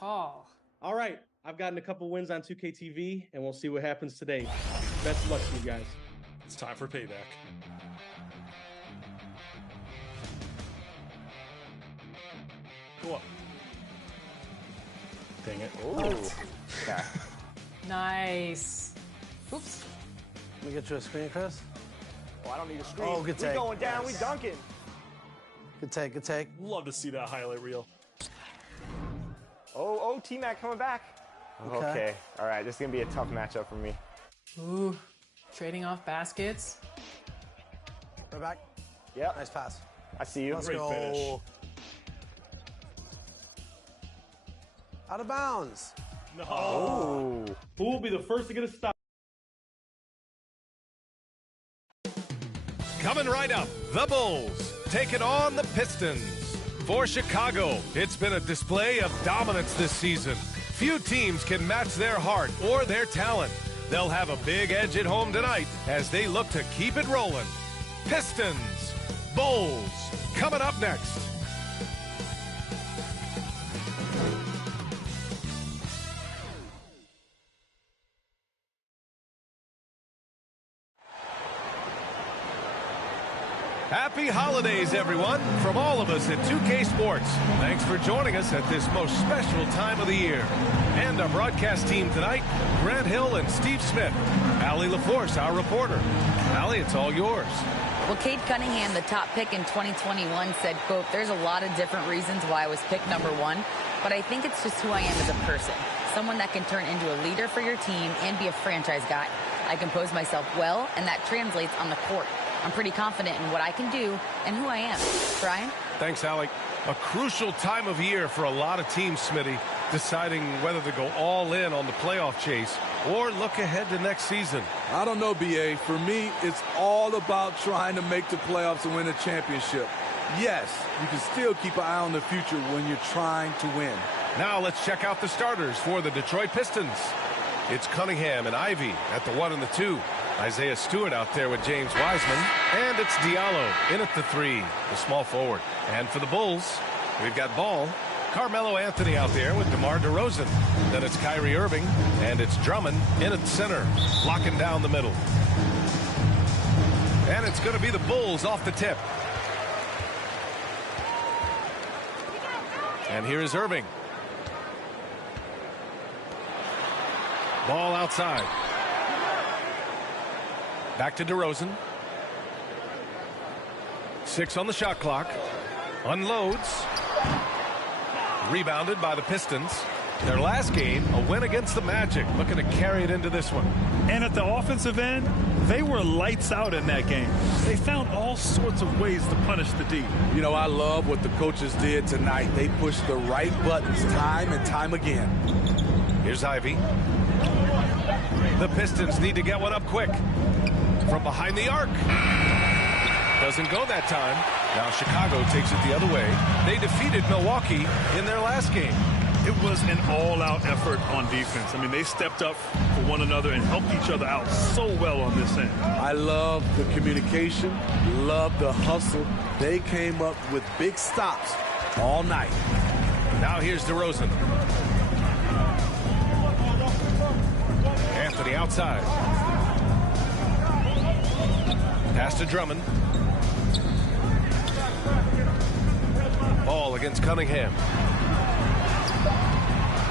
call. All right, I've gotten a couple wins on 2K TV, and we'll see what happens today. Best of luck to you guys. It's time for payback. Go up. Dang it. Ooh. Okay. Nice. Oops. Let me get you a screen, Chris. Oh, I don't need a screen. Oh, good take. We going down. We dunking. Good take, good take. Love to see that highlight reel. Oh, T-Mac coming back. Okay. All right, this is going to be a tough matchup for me. Ooh, trading off baskets. Right back. Yep. Nice pass. I see you. Let's Great go. finish. Out of bounds. No. Oh. Who will be the first to get a stop? Coming right up, the Bulls taking on the Pistons. For Chicago, it's been a display of dominance this season. Few teams can match their heart or their talent. They'll have a big edge at home tonight as they look to keep it rolling. Pistons, Bulls, coming up next. Happy holidays, everyone, from all of us at 2K Sports. Thanks for joining us at this most special time of the year. And our broadcast team tonight, Grant Hill and Steve Smith. Allie LaForce, our reporter. Allie, it's all yours. Well, Cade Cunningham, the top pick in 2021, said, quote, "There's a lot of different reasons why I was picked number one, but I think it's just who I am as a person. Someone that can turn into a leader for your team and be a franchise guy. I compose myself well, and that translates on the court. I'm pretty confident in what I can do and who I am." Brian? Thanks, Alec. A crucial time of year for a lot of teams, Smitty, deciding whether to go all in on the playoff chase or look ahead to next season. I don't know, B.A. For me, it's all about trying to make the playoffs and win a championship. Yes, you can still keep an eye on the future when you're trying to win. Now let's check out the starters for the Detroit Pistons. It's Cunningham and Ivy at the 1 and the 2. Isaiah Stewart out there with James Wiseman. And it's Diallo in at the 3, the small forward. And for the Bulls, we've got Ball, Carmelo Anthony out there with DeMar DeRozan. Then it's Kyrie Irving, and it's Drummond in at center, locking down the middle. And it's going to be the Bulls off the tip. And here is Irving. Ball outside. Back to DeRozan. 6 on the shot clock. Unloads. Rebounded by the Pistons. Their last game, a win against the Magic. Looking to carry it into this one. And at the offensive end, they were lights out in that game. They found all sorts of ways to punish the D. You know, I love what the coaches did tonight. They pushed the right buttons time and time again. Here's Ivy. The Pistons need to get one up quick. From behind the arc. Doesn't go that time. Now Chicago takes it the other way. They defeated Milwaukee in their last game. It was an all-out effort on defense. I mean, they stepped up for one another and helped each other out so well on this end. I love the communication, love the hustle. They came up with big stops all night. Now here's DeRozan. Anthony outside. Pass to Drummond. Ball against Cunningham.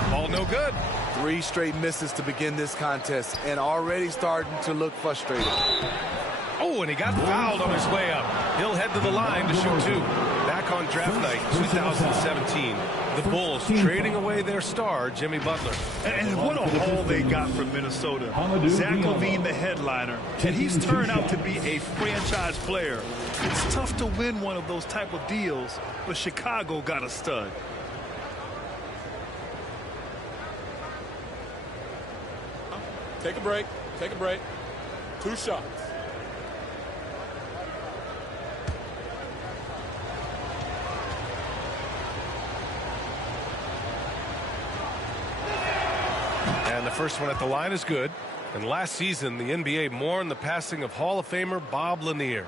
Ball no good. 3 straight misses to begin this contest and already starting to look frustrated. Oh, and he got fouled on his way up. He'll head to the line to shoot 2. Back on draft night 2017, the Bulls trading away their star, Jimmy Butler. And what a haul they got from Minnesota. Zach LaVine, the headliner, and he's turned out to be a franchise player. It's tough to win one of those type of deals, but Chicago got a stud. Take a break. Take a break. 2 shots. And the first one at the line is good. And last season, the NBA mourned the passing of Hall of Famer Bob Lanier.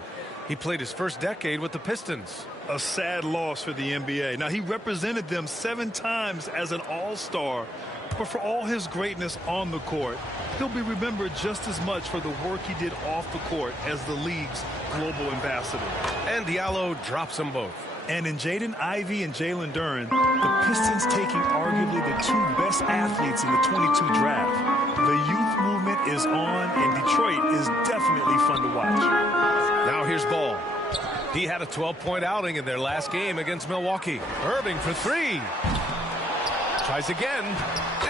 He played his first decade with the Pistons. A sad loss for the NBA. Now, he represented them 7 times as an all-star, but for all his greatness on the court, he'll be remembered just as much for the work he did off the court as the league's global ambassador. And Diallo drops them both. And in Jaden Ivey and Jalen Duren, the Pistons taking arguably the 2 best athletes in the 22 draft. The youth movement is on, and Detroit is definitely fun to watch. Now here's Ball. He had a 12-point outing in their last game against Milwaukee. Irving for 3. Tries again,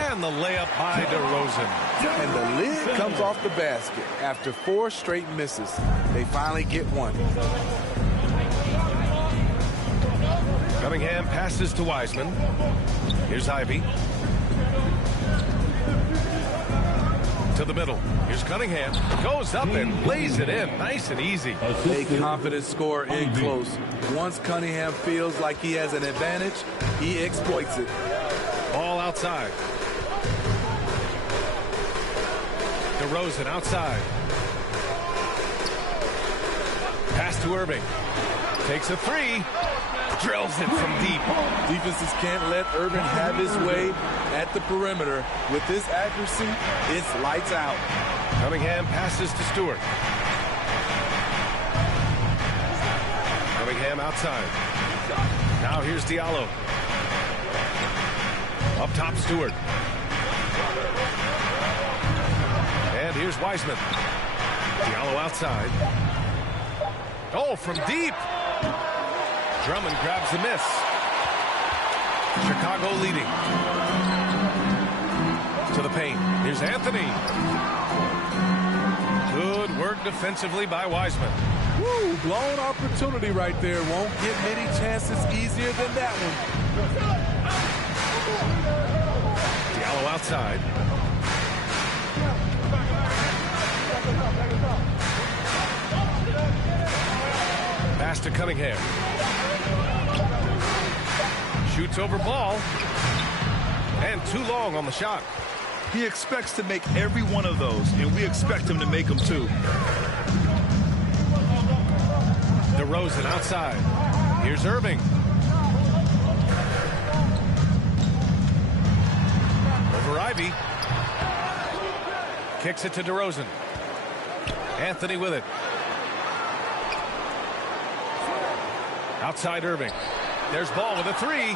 and the layup by DeRozan. And the lid comes off the basket. After 4 straight misses, they finally get one. Cunningham passes to Wiseman. Here's Ivey. To the middle. Here's Cunningham. Goes up and lays it in. Nice and easy. A confident scorer in close. Once Cunningham feels like he has an advantage, he exploits it. Ball outside. DeRozan outside. Pass to Irving. Takes a 3. Drills it from deep. Defenses can't let Irving have his way at the perimeter. With this accuracy, it's lights out. Cunningham passes to Stewart. Cunningham outside. Now here's Diallo. Up top, Stewart. And here's Wiseman. Diallo outside. Oh, from deep. Drummond grabs the miss. Chicago leading. To the paint. Here's Anthony. Good work defensively by Wiseman. Woo, blown opportunity right there. Won't get many chances easier than that one. Diallo outside. Pass to Cunningham. Shoots over Ball. And too long on the shot. He expects to make every one of those, and we expect him to make them too. DeRozan outside. Here's Irving. Over Ivey. Kicks it to DeRozan. Anthony with it. Outside Irving. There's Ball with a 3.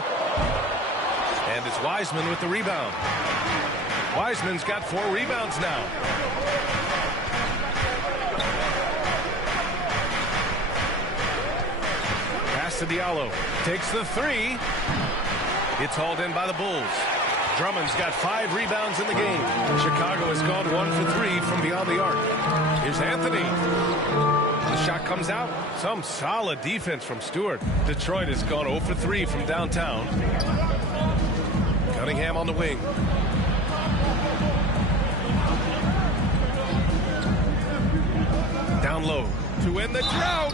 And it's Wiseman with the rebound. Wiseman's got 4 rebounds now. Pass to Diallo. Takes the 3. It's hauled in by the Bulls. Drummond's got 5 rebounds in the game. Chicago has gone 1 for 3 from beyond the arc. Here's Anthony. The shot comes out. Some solid defense from Stewart. Detroit has gone 0 for 3 from downtown. Cunningham on the wing. Down low to end the drought.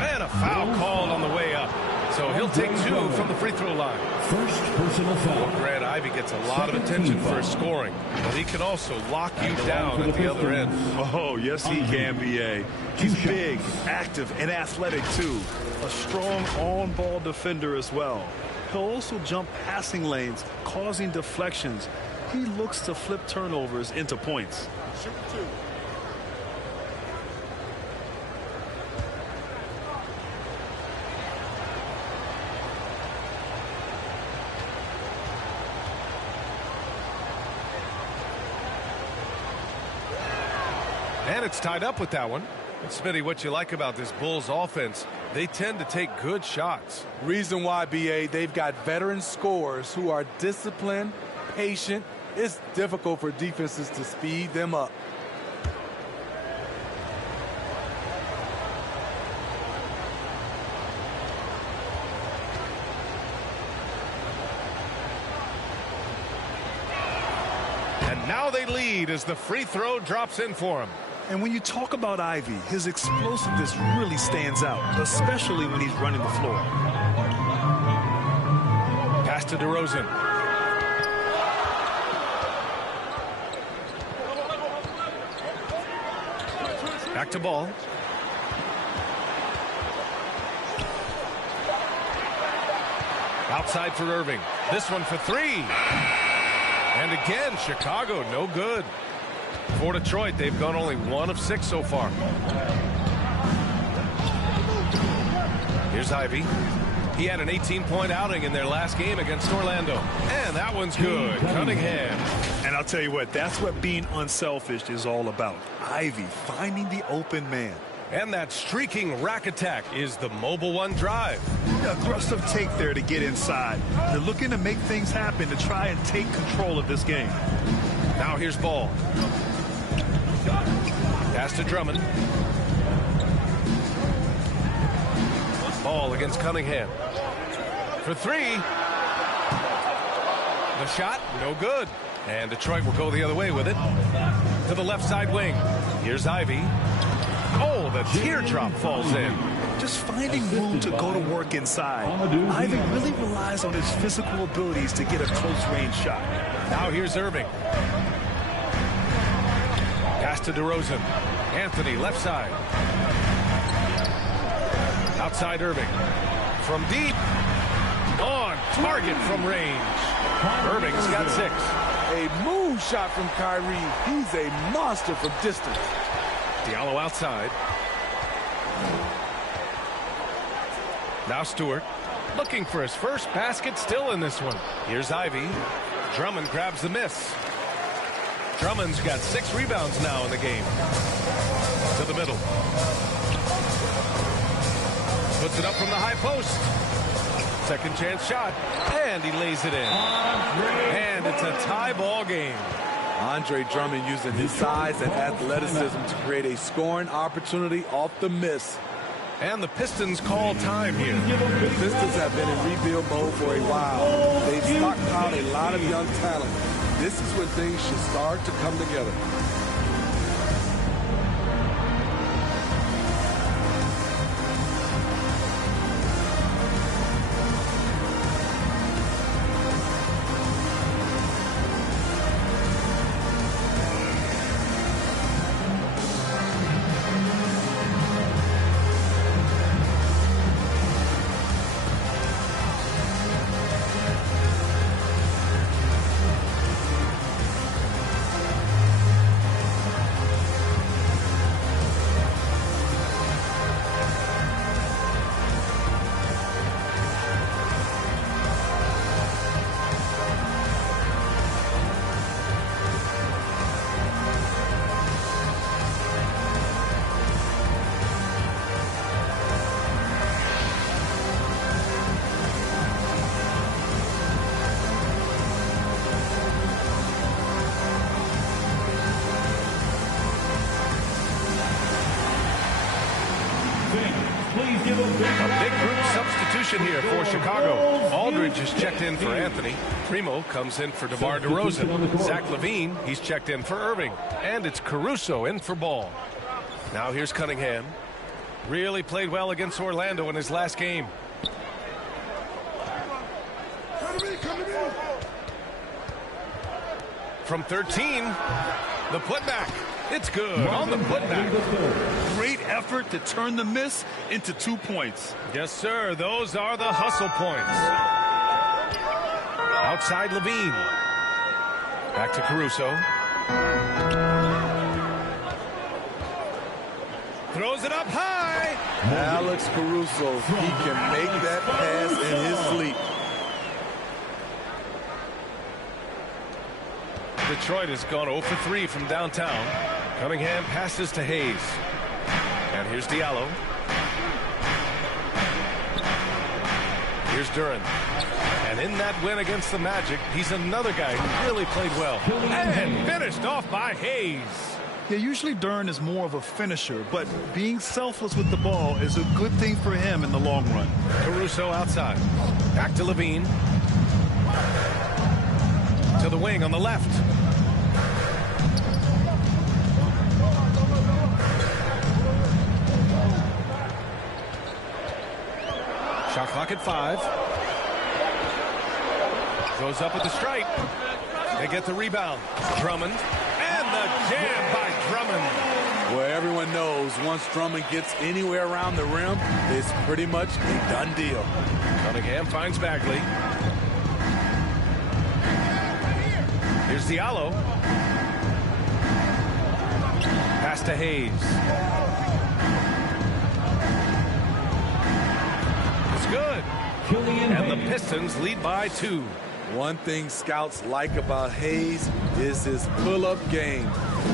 And a foul called on the way up. So he'll take 2 from the free throw line. First personal foul. Grant Ivey gets a lot of attention for his scoring, but he can also lock you down at the other end. Oh, yes, he can, B.A. He's big, active, and athletic, too. A strong on-ball defender as well. He'll also jump passing lanes, causing deflections. He looks to flip turnovers into points. Shoot 2. And it's tied up with that one. And Smitty, what you like about this Bulls offense, they tend to take good shots. Reason why, B.A., they've got veteran scorers who are disciplined, patient. It's difficult for defenses to speed them up. And now they lead as the free throw drops in for him. And when you talk about Ivey, his explosiveness really stands out, especially when he's running the floor. Pass to DeRozan. Back to Ball. Outside for Irving. This one for three. And again, Chicago, no good. For Detroit, they've gone only 1 of 6 so far. Here's Ivy. He had an 18-point outing in their last game against Orlando. And that one's good. Cunningham. And I'll tell you what, that's what being unselfish is all about. Ivy finding the open man. And that streaking rack attack is the Mobile One drive. Aggressive take there to get inside. They're looking to make things happen to try and take control of this game. Now here's Ball. Pass to Drummond. Ball against Cunningham. For three. The shot, no good. And Detroit will go the other way with it. To the left side wing. Here's Ivy. Oh, the teardrop falls in. Just finding room to go to work inside. Ivy really relies on his physical abilities to get a close-range shot. Now here's Irving. Pass to DeRozan. Anthony, left side. Outside Irving. From deep. On target from range. Irving's got 6. A moon shot from Kyrie. He's a monster from distance. Diallo outside. Now Stewart. Looking for his first basket still in this one. Here's Ivy. Drummond grabs the miss. Drummond's got 6 rebounds now in the game. To the middle. Puts it up from the high post. Second chance shot. And he lays it in. And it's a tie ball game. Andre Drummond using his size and athleticism to create a scoring opportunity off the miss. And the Pistons call time here. The Pistons have been in rebuild mode for a while. They've stockpiled a lot of young talent. This is when things should start to come together. A big group substitution here for Chicago. Aldridge is checked in for Anthony. Primo comes in for DeMar DeRozan. Zach LaVine, he's checked in for Irving. And it's Caruso in for Ball. Now here's Cunningham. Really played well against Orlando in his last game. From 13, the putback. It's good on the putback. Great effort to turn the miss into 2 points. Yes, sir. Those are the hustle points. Outside Levine. Back to Caruso. Throws it up high. Alex Caruso, he can make that pass in his sleep. Detroit has gone 0 for 3 from downtown. Cunningham passes to Hayes. And here's Diallo. Here's Duran. And in that win against the Magic, he's another guy who really played well. And finished off by Hayes. Yeah, usually Duran is more of a finisher, but being selfless with the ball is a good thing for him in the long run. Caruso outside. Back to Levine. To the wing on the left. Shot clock at 5. Goes up with the strike. They get the rebound. Drummond. And the jam by Drummond. Well, everyone knows once Drummond gets anywhere around the rim, it's pretty much a done deal. Cunningham finds Bagley. Here's Diallo. Pass to Hayes. It's good. And the Pistons lead by 2. One thing scouts like about Hayes is his pull-up game.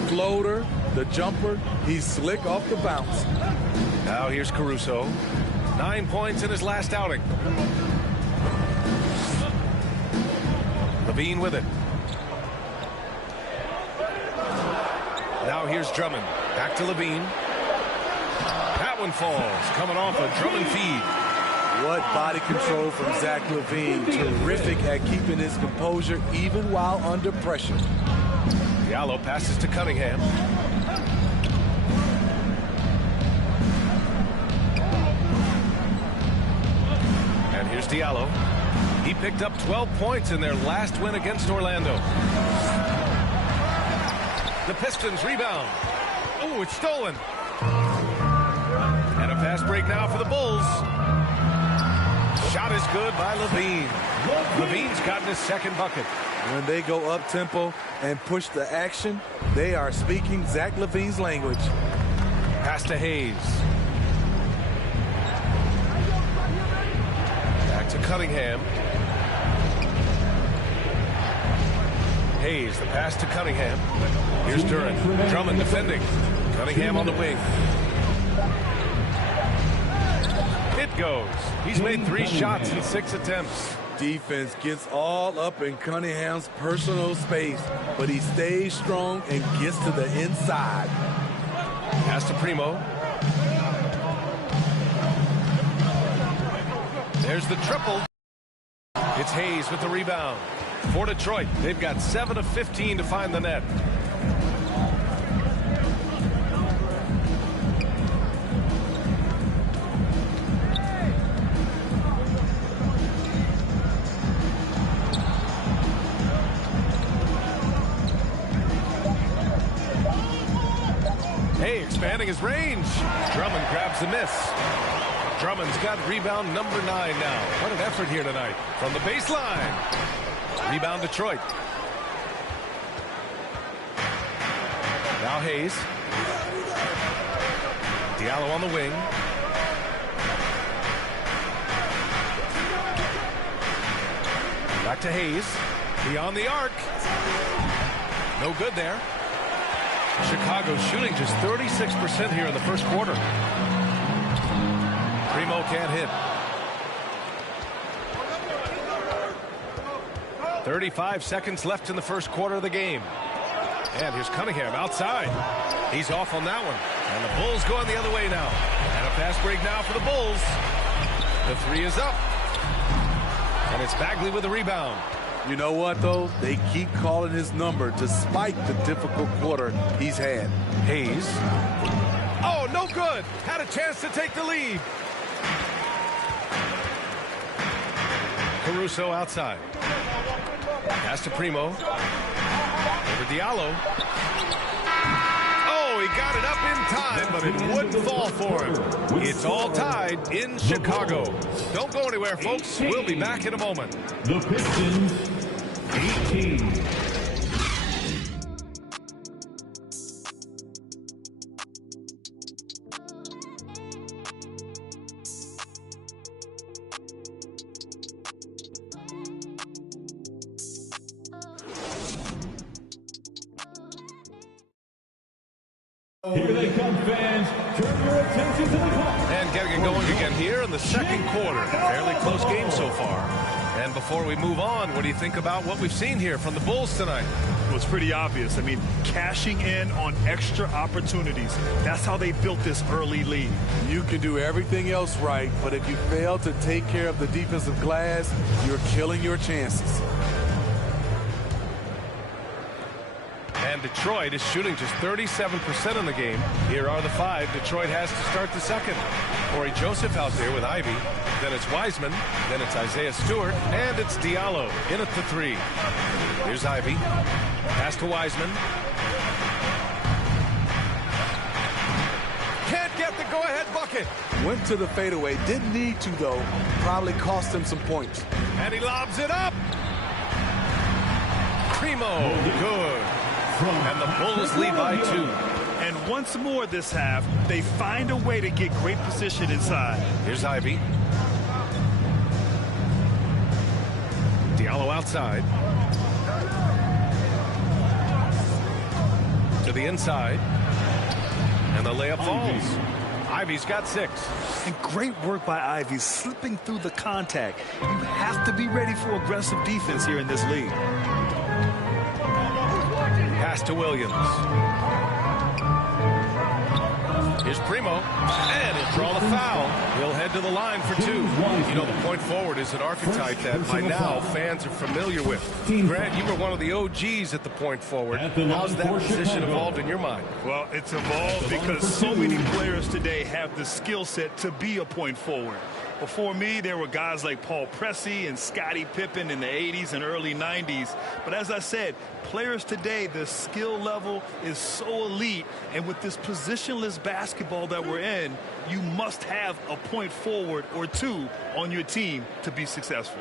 Floater, the jumper, he's slick off the bounce. Now here's Caruso. 9 points in his last outing. Levine with it. Now here's Drummond. Back to Levine. That one falls. Coming off a Drummond feed. What body control from Zach LaVine. Terrific at keeping his composure even while under pressure. Diallo passes to Cunningham. And here's Diallo. He picked up 12 points in their last win against Orlando. The Pistons rebound. Oh, it's stolen. And a fast break now for the Bulls. Shot is good by Levine. Levine's gotten his second bucket. When they go up-tempo and push the action, they are speaking Zach LaVine's language. Pass to Hayes. Back to Cunningham. Hayes, the pass to Cunningham. Here's Duran. Drummond defending. Cunningham on the wing. It goes. He's made 3 shots in 6 attempts. Defense gets all up in Cunningham's personal space, but he stays strong and gets to the inside. Pass to Primo. There's the triple. It's Hayes with the rebound. For Detroit, they've got 7 of 15 to find the net. Hey, expanding his range. Drummond grabs the miss. Drummond's got rebound number 9 now. What an effort here tonight from the baseline. Rebound Detroit. Now Hayes. Diallo on the wing. Back to Hayes. Beyond the arc. No good there. Chicago shooting just 36% here in the first quarter. Primo can't hit. 35 seconds left in the first quarter of the game. And here's Cunningham outside. He's off on that one. And the Bulls going the other way now. And a fast break now for the Bulls. The 3 is up. And it's Bagley with the rebound. You know what, though? They keep calling his number despite the difficult quarter he's had. Hayes. Oh, no good. Had a chance to take the lead. Caruso outside. Pass to Primo. Over Diallo. Oh, he got it up in time, but it wouldn't fall for him. It's all tied in Chicago. Don't go anywhere, folks. We'll be back in a moment. The Pistons, 18. Here they come, fans. Turn your attention to the clock. And getting it going again here in the second quarter. Fairly close game so far. And before we move on, what do you think about what we've seen here from the Bulls tonight? Well, it's pretty obvious. I mean, cashing in on extra opportunities. That's how they built this early lead. You can do everything else right, but if you fail to take care of the defensive glass, you're killing your chances. And Detroit is shooting just 37% in the game. Here are the 5 Detroit has to start the second. Corey Joseph out there with Ivy. Then it's Wiseman. Then it's Isaiah Stewart. And it's Diallo in at the 3. Here's Ivy. Pass to Wiseman. bucket. Went to the fadeaway. Didn't need to, though. Probably cost him some points. And he lobs it up. Primo, good. And the Bulls lead by 2. And once more this half, they find a way to get great position inside. Here's Ivy. Diallo outside. To the inside. And the layup falls. Ivy's got 6. And great work by Ivy slipping through the contact. You have to be ready for aggressive defense here in this league. Pass to Williams. Here's Primo, and he'll draw the foul. He'll head to the line for 2. You know, the point forward is an archetype that by now fans are familiar with. Grant, you were one of the OGs at the point forward. How's that position evolved in your mind? Well, it's evolved because so many players today have the skill set to be a point forward. Before me, there were guys like Paul Pressey and Scottie Pippen in the 80s and early 90s. But as I said, players today, the skill level is so elite. And with this positionless basketball that we're in, you must have a point forward or 2 on your team to be successful.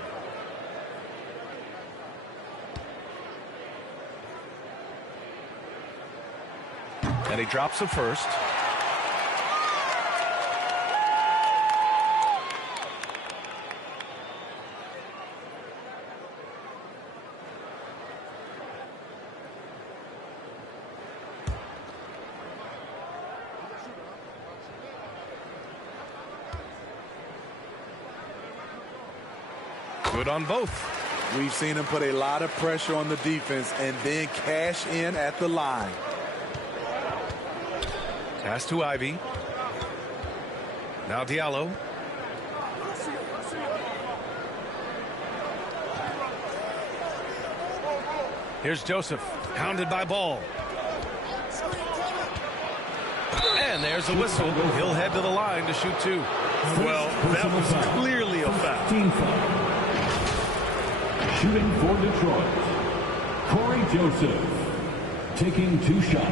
And he drops the first. Good on both. We've seen him put a lot of pressure on the defense and then cash in at the line. Pass to Ivy. Now Diallo. Here's Joseph, hounded by Ball. And there's a whistle. He'll head to the line to shoot 2. Well, that was clearly a foul. Shooting for Detroit, Corey Joseph, taking 2 shots.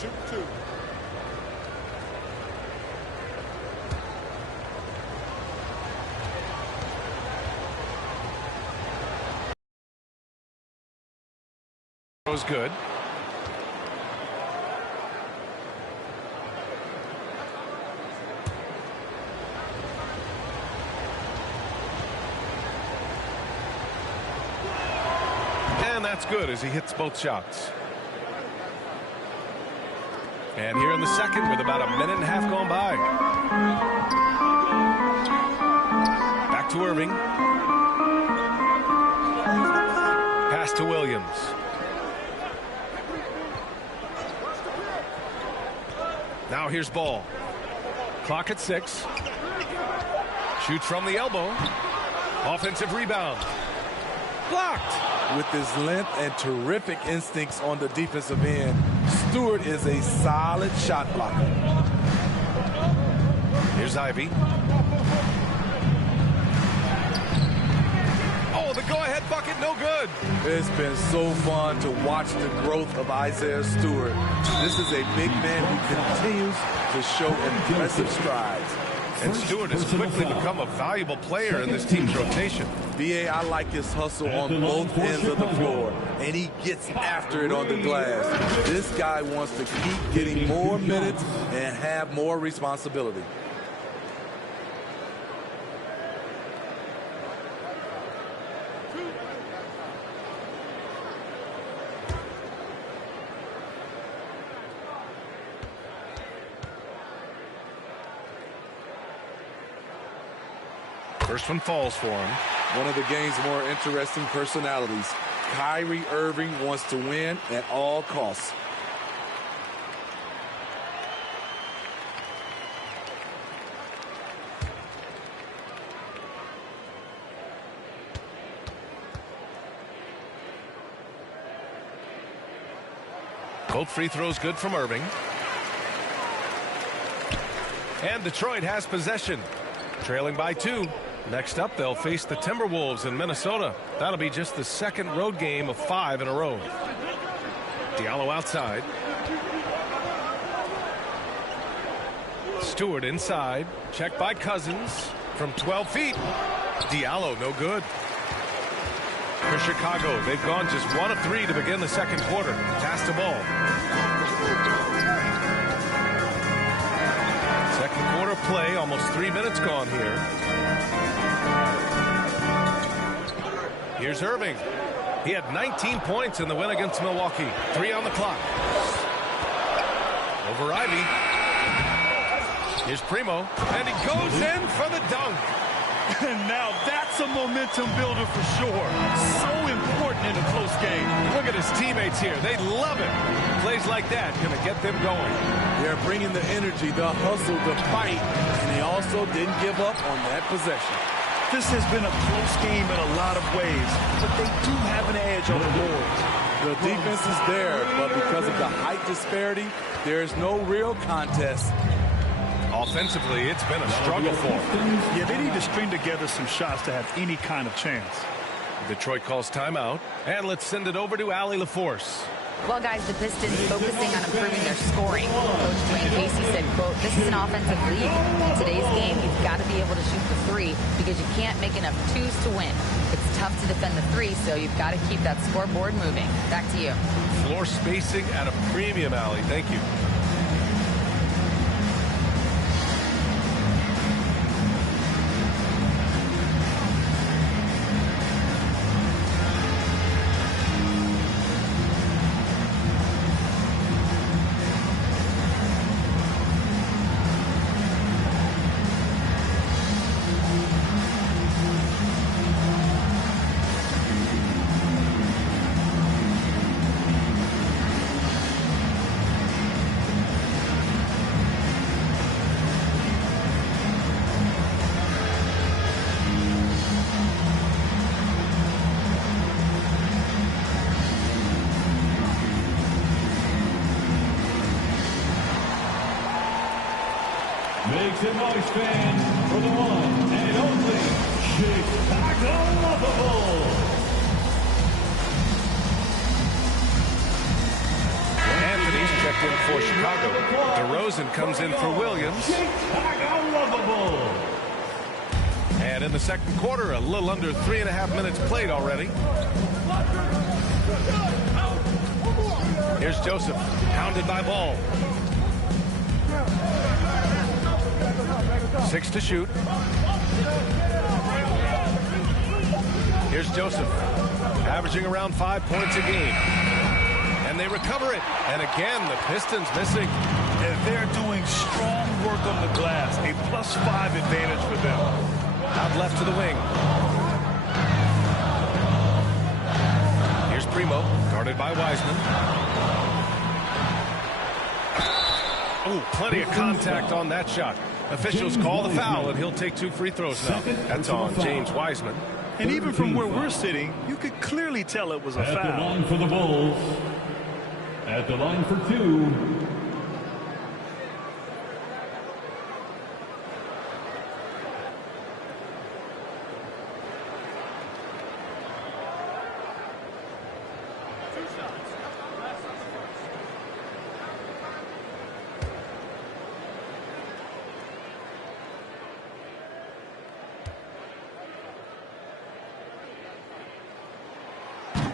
Shoot 2. Was good. And that's good as he hits both shots. And here in the second with about a minute and a half gone by. Back to Irving. Pass to Williams. Now here's Ball. Clock at 6. Shoots from the elbow. Offensive rebound. Blocked. With his length and terrific instincts on the defensive end, Stewart is a solid shot blocker. Here's Ivy. Oh, the go-ahead bucket, no good. It's been so fun to watch the growth of Isaiah Stewart. This is a big man who continues to show impressive strides. And Stewart has quickly become a valuable player in this team's rotation. B.A., I like his hustle on both ends of the floor, and he gets after it on the glass. This guy wants to keep getting more minutes and have more responsibility. First one falls for him. One of the game's more interesting personalities. Kyrie Irving wants to win at all costs. Both free throws good from Irving. And Detroit has possession. Trailing by 2. Next up, they'll face the Timberwolves in Minnesota. That'll be just the second road game of 5 in a row. Diallo outside. Stewart inside. Checked by Cousins from 12 feet. Diallo no good. For Chicago, they've gone just 1 of 3 to begin the second quarter. Pass the ball. Second quarter play, almost 3 minutes gone here. Here's Irving. He had 19 points in the win against Milwaukee. 3 on the clock. Over Ivy. Here's Primo, and he goes in for the dunk. And now that's a momentum builder for sure. So important in a close game. Look at his teammates here. They love it. Plays like that going to get them going. They're bringing the energy, the hustle, the fight, and they also didn't give up on that possession. This has been a close game in a lot of ways, but they do have an edge on the boards. The defense is there, but because of the height disparity, there is no real contest. Offensively, it's been a struggle for them. Yeah, they need to string together some shots to have any kind of chance. Detroit calls timeout, and let's send it over to Allie LaForce. Well, guys, the Pistons focusing on improving their scoring. Coach Dwayne Casey said, quote, "This is an offensive league. In today's game, you've got to be able to shoot the 3 because you can't make enough 2s to win. It's tough to defend the 3, so you've got to keep that scoreboard moving." Back to you. Floor spacing at a premium, Allie. Thank you. Make some noise, fans, for the one and only Chicago Lovable. Anthony's checked in for Chicago. DeRozan comes in for Williams. Chicago Lovable. And in the second quarter, a little under 3.5 minutes played already. Here's Joseph, hounded by Ball. 6 to shoot. Here's Joseph, averaging around 5 points a game. And they recover it. And again, the Pistons missing. And they're doing strong work on the glass. A +5 advantage for them. Out left to the wing. Here's Primo, guarded by Wiseman. Oh, plenty of contact on that shot. Officials call the foul, and he'll take 2 free throws now. That's on James Wiseman. And even from where we're sitting, you could clearly tell it was a foul. At the line for the Bulls. At the line for 2.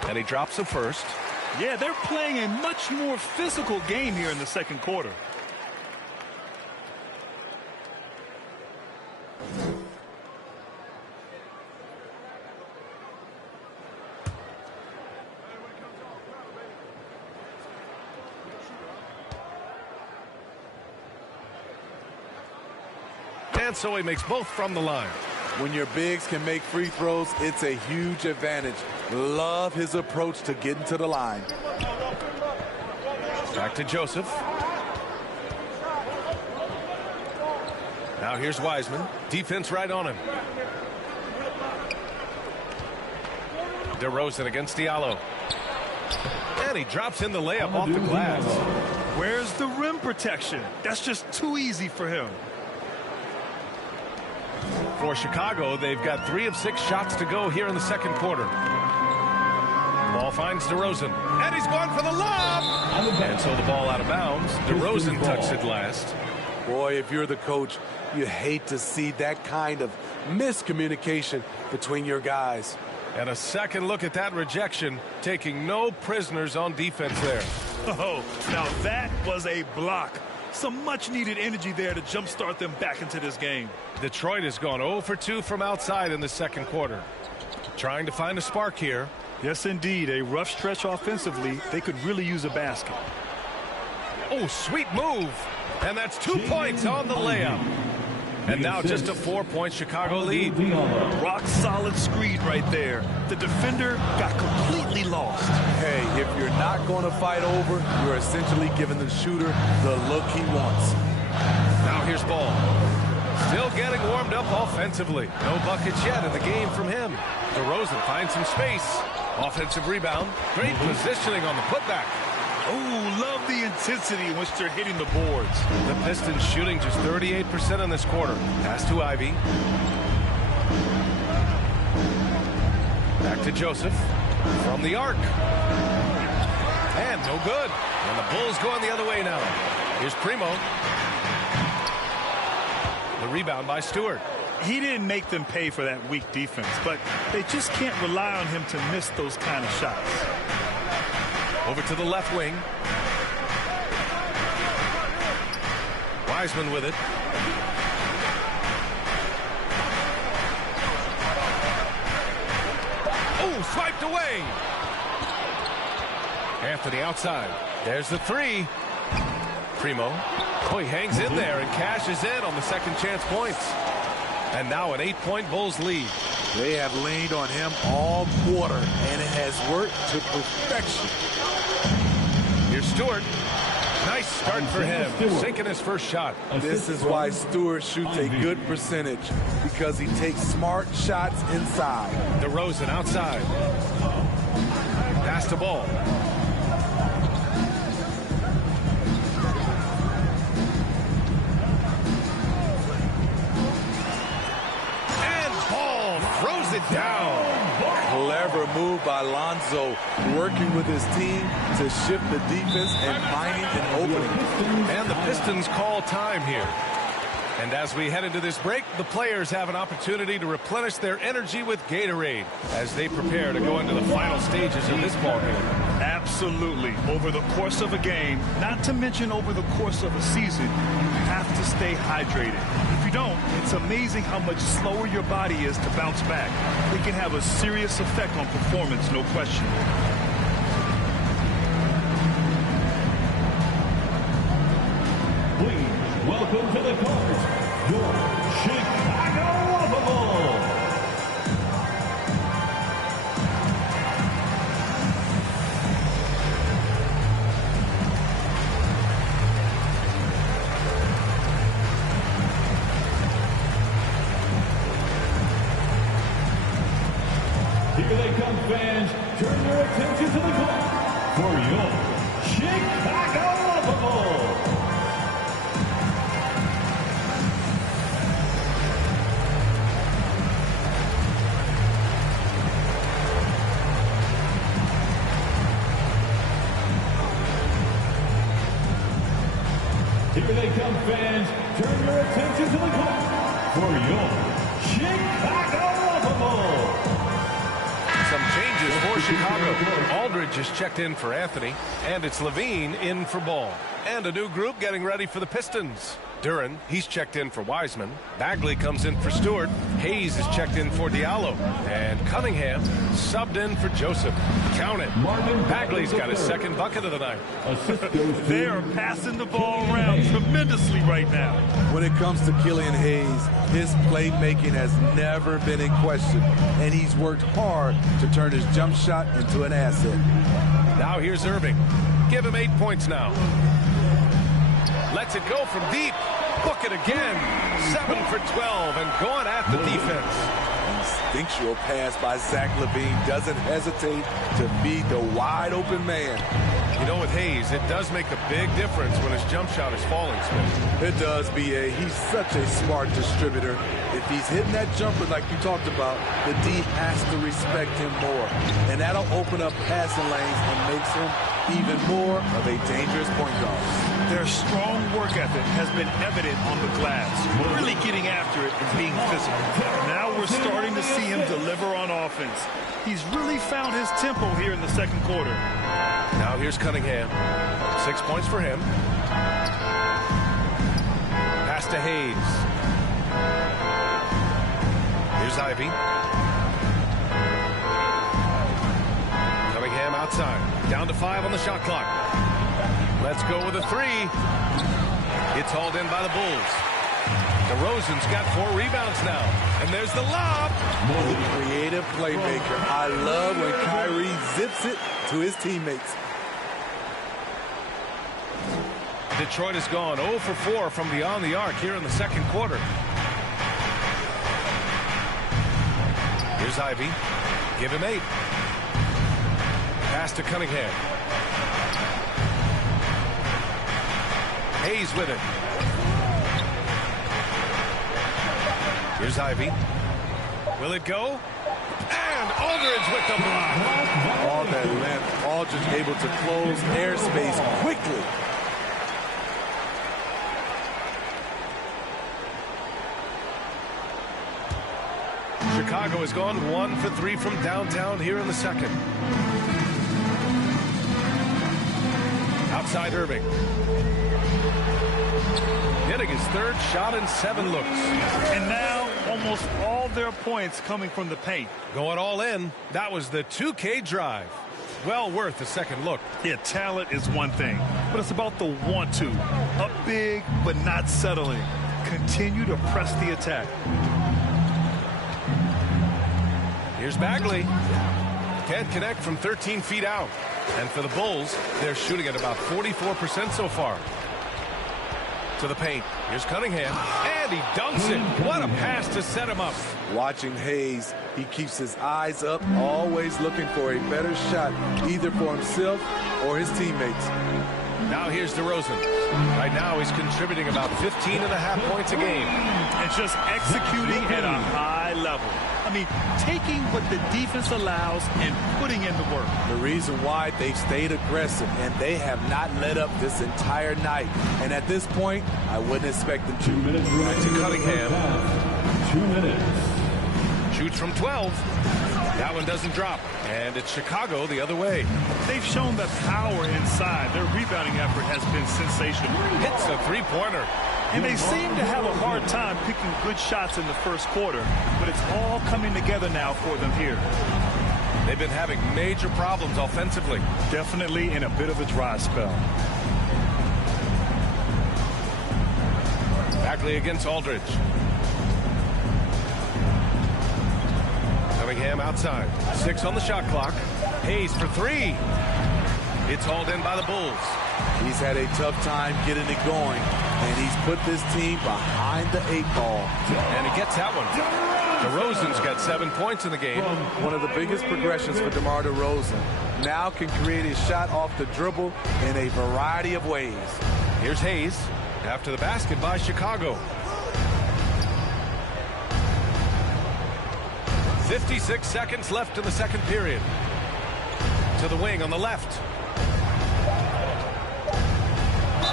And he drops the first. Yeah, they're playing a much more physical game here in the second quarter. And so he makes both from the line. When your bigs can make free throws, it's a huge advantage. Love his approach to getting to the line. Back to Joseph. Now here's Wiseman. Defense right on him. DeRozan against Diallo. And he drops in the layup off the glass. Where's the rim protection? That's just too easy for him. For Chicago, they've got 3 of 6 shots to go here in the second quarter. Ball finds DeRozan, and he's going for the lob! And so the ball out of bounds. DeRozan tucks it last. Boy, if you're the coach, you hate to see that kind of miscommunication between your guys. And a second look at that rejection, taking no prisoners on defense there. Oh, now that was a block. Some much-needed energy there to jumpstart them back into this game. Detroit has gone 0 for 2 from outside in the second quarter. Trying to find a spark here. Yes, indeed. A rough stretch offensively. They could really use a basket. Oh, sweet move. And that's 2 points on the layup. And now just a 4-point Chicago lead. Rock solid screen right there. The defender got completely lost. Hey, if you're not going to fight over, you're essentially giving the shooter the look he wants. Now here's Ball. Still getting warmed up offensively. No buckets yet in the game from him. DeRozan finds some space. Offensive rebound. Great positioning on the putback. Oh, love the intensity in which they're hitting the boards. The Pistons shooting just 38% in this quarter. Pass to Ivy. Back to Joseph. From the arc. And no good. And the Bulls going the other way now. Here's Primo. The rebound by Stewart. He didn't make them pay for that weak defense, but they just can't rely on him to miss those kind of shots. Over to the left wing. Wiseman with it. Oh, swiped away. Anthony outside. There's the 3. Primo. Oh, he hangs in there and cashes in on the second chance points. And now an 8-point Bulls lead. They have leaned on him all quarter, and it has worked to perfection. Here's Stewart. Nice start for him, sinking his first shot. This is why Stewart shoots a good percentage, because he takes smart shots inside. DeRozan outside. Pass the ball. And Ball throws it down. Clever move by Lonzo, working with his team to shift the defense and finding an opening. And the Pistons call time here. And as we head into this break, the players have an opportunity to replenish their energy with Gatorade as they prepare to go into the final stages of this ballgame. Absolutely. Over the course of a game, not to mention over the course of a season, you have to stay hydrated. If you don't, it's amazing how much slower your body is to bounce back. It can have a serious effect on performance, no question. Please welcome to the court, your Chicago Bulls. Here they come, fans. Turn your attention to the court for your Chicago Bulls. Here they come, fans. Turn your attention to the court for your Chicago Bulls. Some changes for Chicago. Aldridge is checked in for Anthony, and it's Levine in for Ball. And a new group getting ready for the Pistons. Duran, he's checked in for Wiseman. Bagley comes in for Stewart. Hayes is checked in for Diallo. And Cunningham subbed in for Joseph. Count it. Bagley's got his second bucket of the night. They are passing the ball around tremendously right now. When it comes to Killian Hayes, his playmaking has never been in question, and he's worked hard to turn his jump shot into an asset. Now here's Irving. Give him 8 points now. Lets it go from deep. Book it again. 7 for 12 and going at the defense. Instinctual pass by Zach LaVine doesn't hesitate to beat the wide open man. You know, with Hayes, it does make a big difference when his jump shot is falling, Smith. It does, B.A. He's such a smart distributor. If he's hitting that jumper like you talked about, the D has to respect him more. And that'll open up passing lanes and makes him even more of a dangerous point guard. Their strong work ethic has been evident on the glass, really getting after it and being physical. Now we're starting to see him deliver on offense. He's really found his tempo here in the second quarter. Now here's Cunningham. 6 points for him. Pass to Hayes. Here's Ivy. Cunningham outside. Down to 5 on the shot clock. Let's go with a 3. It's hauled in by the Bulls. DeRozan's got 4 rebounds now. And there's the lob. Creative playmaker. I love when Kyrie zips it to his teammates. Detroit has gone 0 for 4 from beyond the arc here in the second quarter. Here's Ivy. Give him 8. Pass to Cunningham. Hayes with it. Here's Ivy. Will it go? And Aldridge with the block. All that length, Aldridge able to close airspace quickly. Chicago has gone 1 for 3 from downtown here in the second. Outside Irving. Hitting his 3rd shot in 7 looks. And now almost all their points coming from the paint. Going all in. That was the 2K drive. Well worth a second look. Yeah, talent is one thing, but it's about the want to. Up big, but not settling. Continue to press the attack. Here's Bagley. Can't connect from 13 feet out. And for the Bulls, they're shooting at about 44% so far. To the paint. Here's Cunningham. And he dunks it. What a pass to set him up. Watching Hayes, he keeps his eyes up, always looking for a better shot, either for himself or his teammates. Now here's DeRozan. Right now he's contributing about 15.5 points a game. And just executing at a high level. I mean, taking what the defense allows and putting in the work. The reason why they've stayed aggressive and they have not let up this entire night. And at this point, I wouldn't expect them to. Back to Cunningham. 2 minutes. Shoots from 12. That one doesn't drop. And it's Chicago the other way. They've shown the power inside. Their rebounding effort has been sensational. Hits a 3-pointer. And they seem to have a hard time picking good shots in the first quarter, but it's all coming together now for them here. They've been having major problems offensively. Definitely in a bit of a dry spell. Bagley against Aldridge. Cunningham outside. 6 on the shot clock. Hayes for 3. It's hauled in by the Bulls. He's had a tough time getting it going, and he's put this team behind the 8 ball. And he gets that one. DeRozan's got 7 points in the game. One of the biggest progressions for DeMar DeRozan. Now can create a shot off the dribble in a variety of ways. Here's Hayes after the basket by Chicago. 56 seconds left in the second period. To the wing on the left.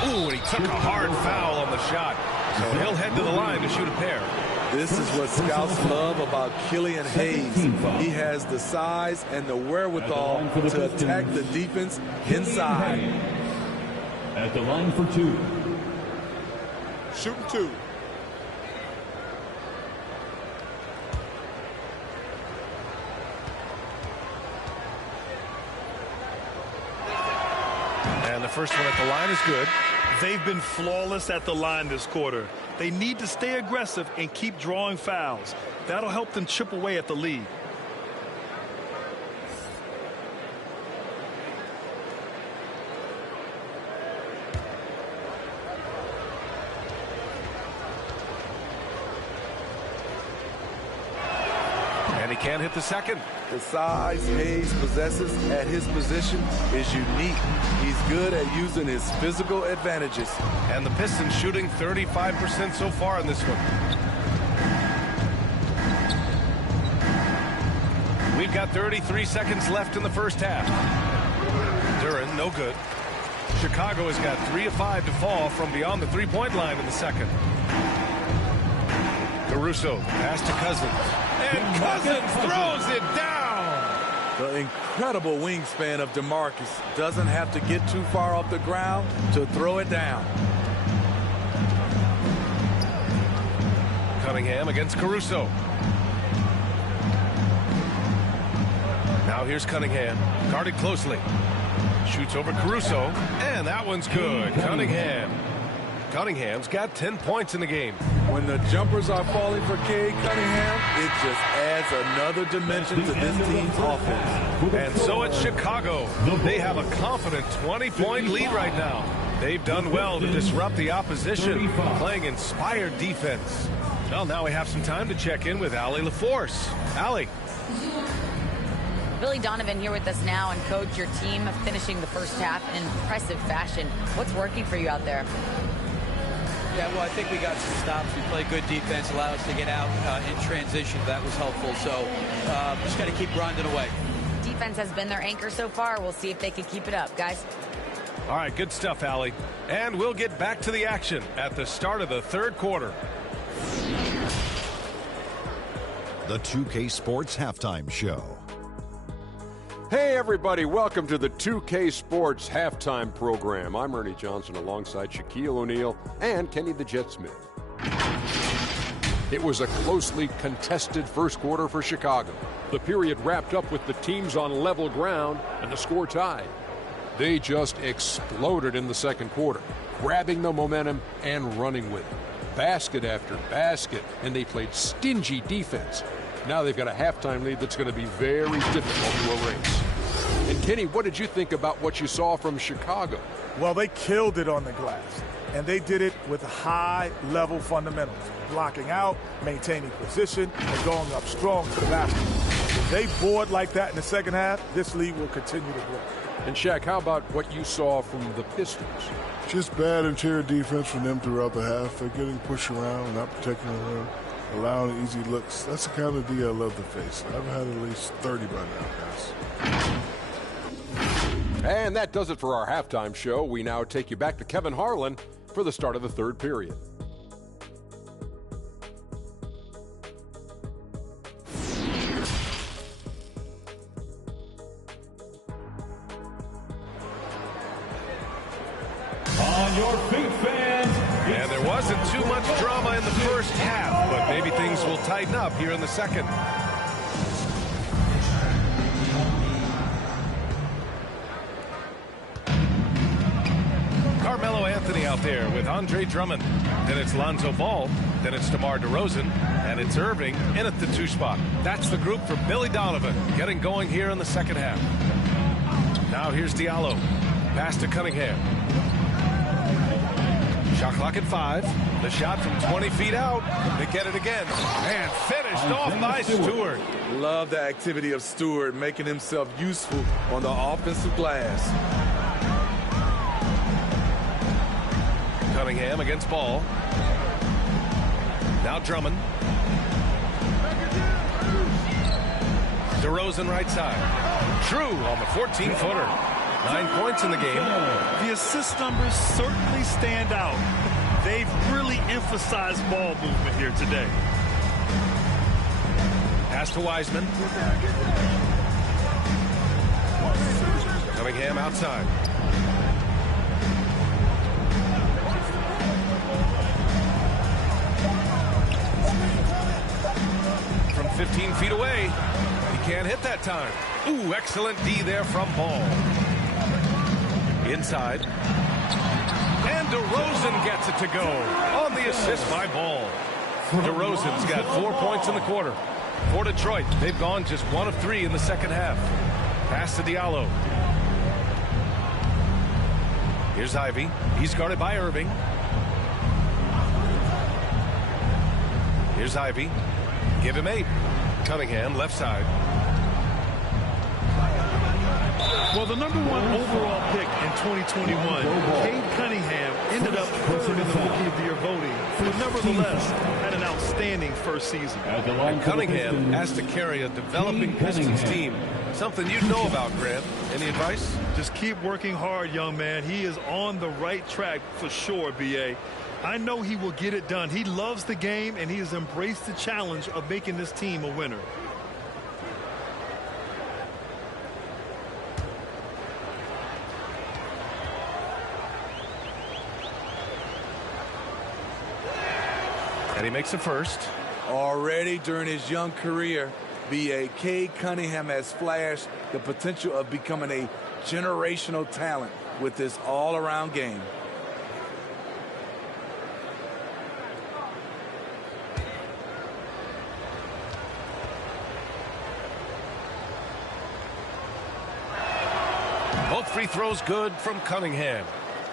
Ooh, and he took a hard foul on the shot. So he'll head to the line to shoot a pair. This is what scouts love about Killian Hayes. He has the size and the wherewithal to attack the defense inside. At the line for 2. Shooting 2. And the first one at the line is good. They've been flawless at the line this quarter. They need to stay aggressive and keep drawing fouls. That'll help them chip away at the lead. And he can't hit the second. The size Hayes possesses at his position is unique. He's good at using his physical advantages. And the Pistons shooting 35% so far in this one. We've got 33 seconds left in the first half. Duran, no good. Chicago has got 3 of 5 to fall from beyond the three-point line in the second. Caruso, pass to Cousins. And Cousins throws it down. The incredible wingspan of DeMarcus doesn't have to get too far off the ground to throw it down. Cunningham against Caruso. Now here's Cunningham, guarded closely. Shoots over Caruso, and that one's good. Cunningham's got 10 points in the game. When the jumpers are falling for Cade Cunningham, it just adds another dimension to this team's offense. And so it's Chicago. They have a confident 20-point lead right now. They've done well to disrupt the opposition, playing inspired defense. Well, now we have some time to check in with Allie LaForce. Allie. Billy Donovan here with us now, and coach, your team finishing the first half in impressive fashion. What's working for you out there? Yeah, well, I think we got some stops. We played good defense, allowed us to get out in transition. That was helpful. So just got to keep grinding away. Defense has been their anchor so far. We'll see if they can keep it up, guys. All right, good stuff, Allie. And we'll get back to the action at the start of the third quarter. The 2K Sports Halftime Show. Hey everybody, welcome to the 2K Sports Halftime Program. I'm Ernie Johnson alongside Shaquille O'Neal and Kenny the Jet Smith. It was a closely contested first quarter for Chicago. The period wrapped up with the teams on level ground and the score tied. They just exploded in the second quarter, grabbing the momentum and running with it. Basket after basket, and they played stingy defense. Now they've got a halftime lead that's going to be very difficult to erase. And Kenny, what did you think about what you saw from Chicago? Well, they killed it on the glass, and they did it with high-level fundamentals, blocking out, maintaining position, and going up strong to the basket. If they board like that in the second half, this lead will continue to grow. And Shaq, how about what you saw from the Pistons? Just bad interior defense from them throughout the half. They're getting pushed around, not protecting the rim, allowing easy looks. That's the kind of D I love to face. I've had at least 30 by now, guys. And that does it for our halftime show. We now take you back to Kevin Harlan for the start of the third period. On your feet, fans. And there wasn't too much drama in the first half, but maybe things will tighten up here in the second. Carmelo Anthony out there with Andre Drummond. Then it's Lonzo Ball. Then it's DeMar DeRozan. And it's Irving in at the 2 spot. That's the group for Billy Donovan getting going here in the second half. Now here's Diallo. Pass to Cunningham. Shot clock at 5. The shot from 20 feet out. They get it again. And finished off by Stewart. Love the activity of Stewart, making himself useful on the offensive glass. Cunningham against Ball. Now Drummond. DeRozan right side. True on the 14-footer. 9 points in the game. The assist numbers certainly stand out. They've really emphasized ball movement here today. Pass to Wiseman. Cunningham outside. From 15 feet away. He can't hit that time. Ooh, excellent D there from Ball. Inside. And DeRozan gets it to go on the assist by Ball. DeRozan's got 4 points in the quarter. For Detroit, they've gone just 1 of 3 in the second half. Pass to Diallo. Here's Ivy. He's guarded by Irving. Here's Ivy. Give him 8. Cunningham, left side. Well, the #1 overall pick in 2021, Cade Cunningham, ended up third in the Rookie of the Year voting, but nevertheless had an outstanding first season. And Cunningham has to carry a developing Pistons team. Something you know about, Grant. Any advice? Just keep working hard, young man. He is on the right track for sure, B.A. I know he will get it done. He loves the game, and he has embraced the challenge of making this team a winner. And he makes the first. Already during his young career, B.A. Cade Cunningham has flashed the potential of becoming a generational talent with this all-around game. Both free throws good from Cunningham.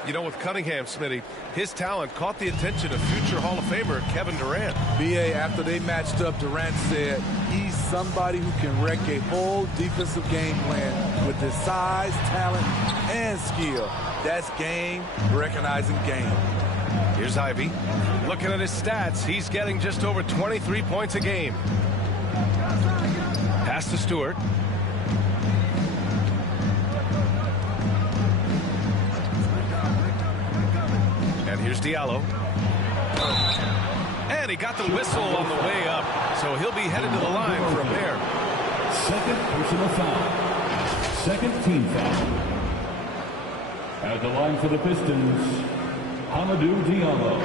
You know, with Cunningham, Smitty, his talent caught the attention of future Hall of Famer Kevin Durant. B.A., after they matched up, Durant said he's somebody who can wreck a whole defensive game plan with his size, talent, and skill. That's game recognizing game. Here's Ivy. Looking at his stats, he's getting just over 23 points a game. Pass to Stewart. And here's Diallo. And he got the whistle on the way up, so he'll be headed to the line for a pair. Second personal foul. Second team foul. At the line for the Pistons, Hamidou Diallo,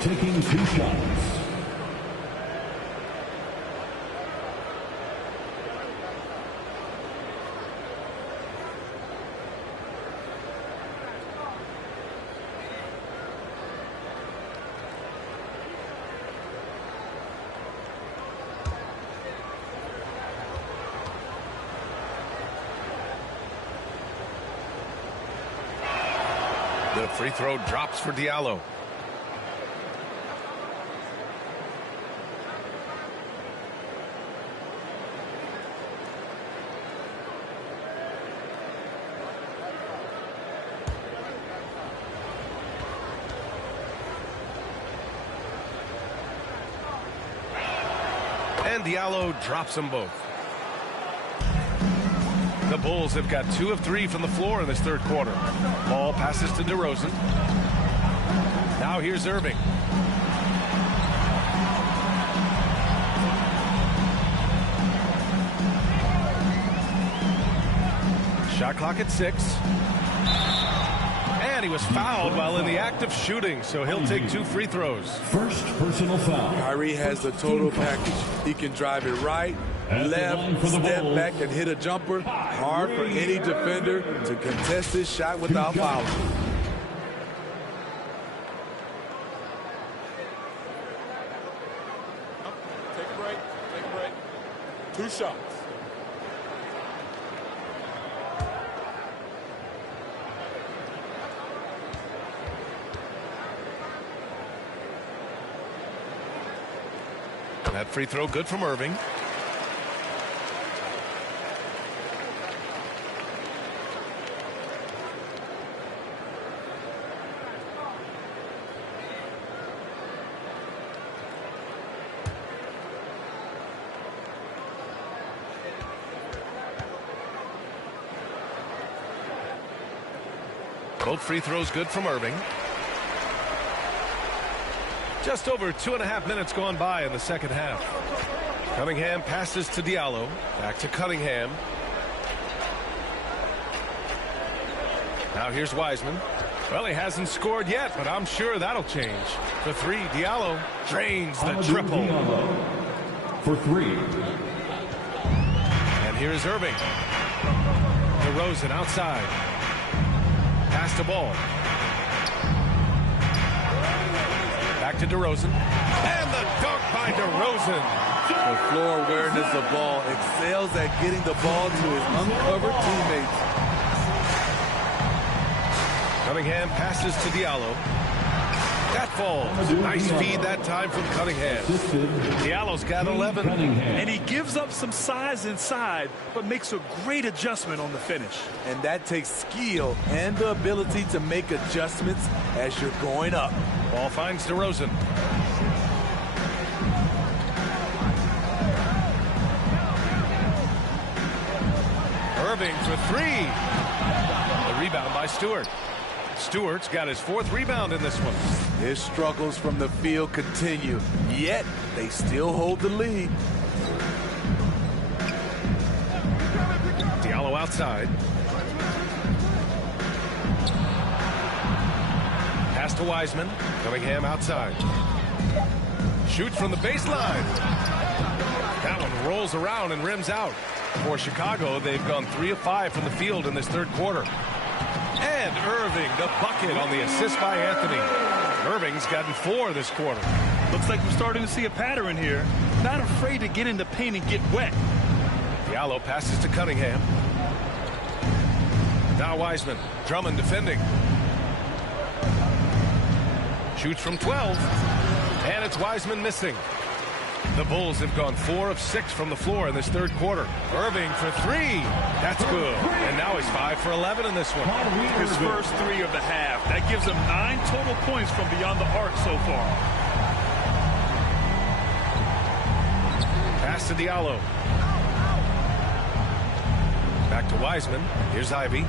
taking 2 shots. The free throw drops for Diallo. And Diallo drops them both. The Bulls have got 2 of 3 from the floor in this third quarter. Ball passes to DeRozan. Now here's Irving. Shot clock at 6. And he was fouled while in the act of shooting, so he'll take 2 free throws. First personal foul. Kyrie has the total package. He can drive it right, left, step back, and hit a jumper. Hard for any defender to contest this shot without fouling. Take a break. Take a break. 2 shots. That free throw good from Irving. Both free throws good from Irving. Just over 2.5 minutes gone by in the second half. Cunningham passes to Diallo. Back to Cunningham. Now here's Wiseman. Well, he hasn't scored yet, but I'm sure that'll change. For 3, Diallo drains the triple. For 3. And here's Irving. DeRozan outside. Pass the ball. Back to DeRozan. And the dunk by DeRozan. The floor awareness of ball, excels at getting the ball to his uncovered teammates. Cunningham passes to Diallo. That falls. Nice feed that time from Cunningham. Diallo's got 11. And he gives up some size inside, but makes a great adjustment on the finish. And that takes skill and the ability to make adjustments as you're going up. Ball finds DeRozan. Irving for three. The rebound by Stewart. Stewart's got his 4th rebound in this one. His struggles from the field continue, yet they still hold the lead. Diallo outside. Pass to Wiseman. Cunningham outside. Shoots from the baseline. That one rolls around and rims out. For Chicago, they've gone 3 of 5 from the field in this 3rd quarter. And Irving, the bucket on the assist by Anthony. Irving's gotten 4 this quarter. Looks like we're starting to see a pattern here. Not afraid to get in the paint and get wet. Diallo passes to Cunningham. Now Wiseman. Drummond defending. Shoots from 12. And it's Wiseman missing. The Bulls have gone 4 of 6 from the floor in this 3rd quarter. Irving for 3. That's good. And now he's 5 for 11 in this one. His first 3 of the half. That gives him 9 total points from beyond the arc so far. Pass to Diallo. Back to Wiseman. Here's Ivy.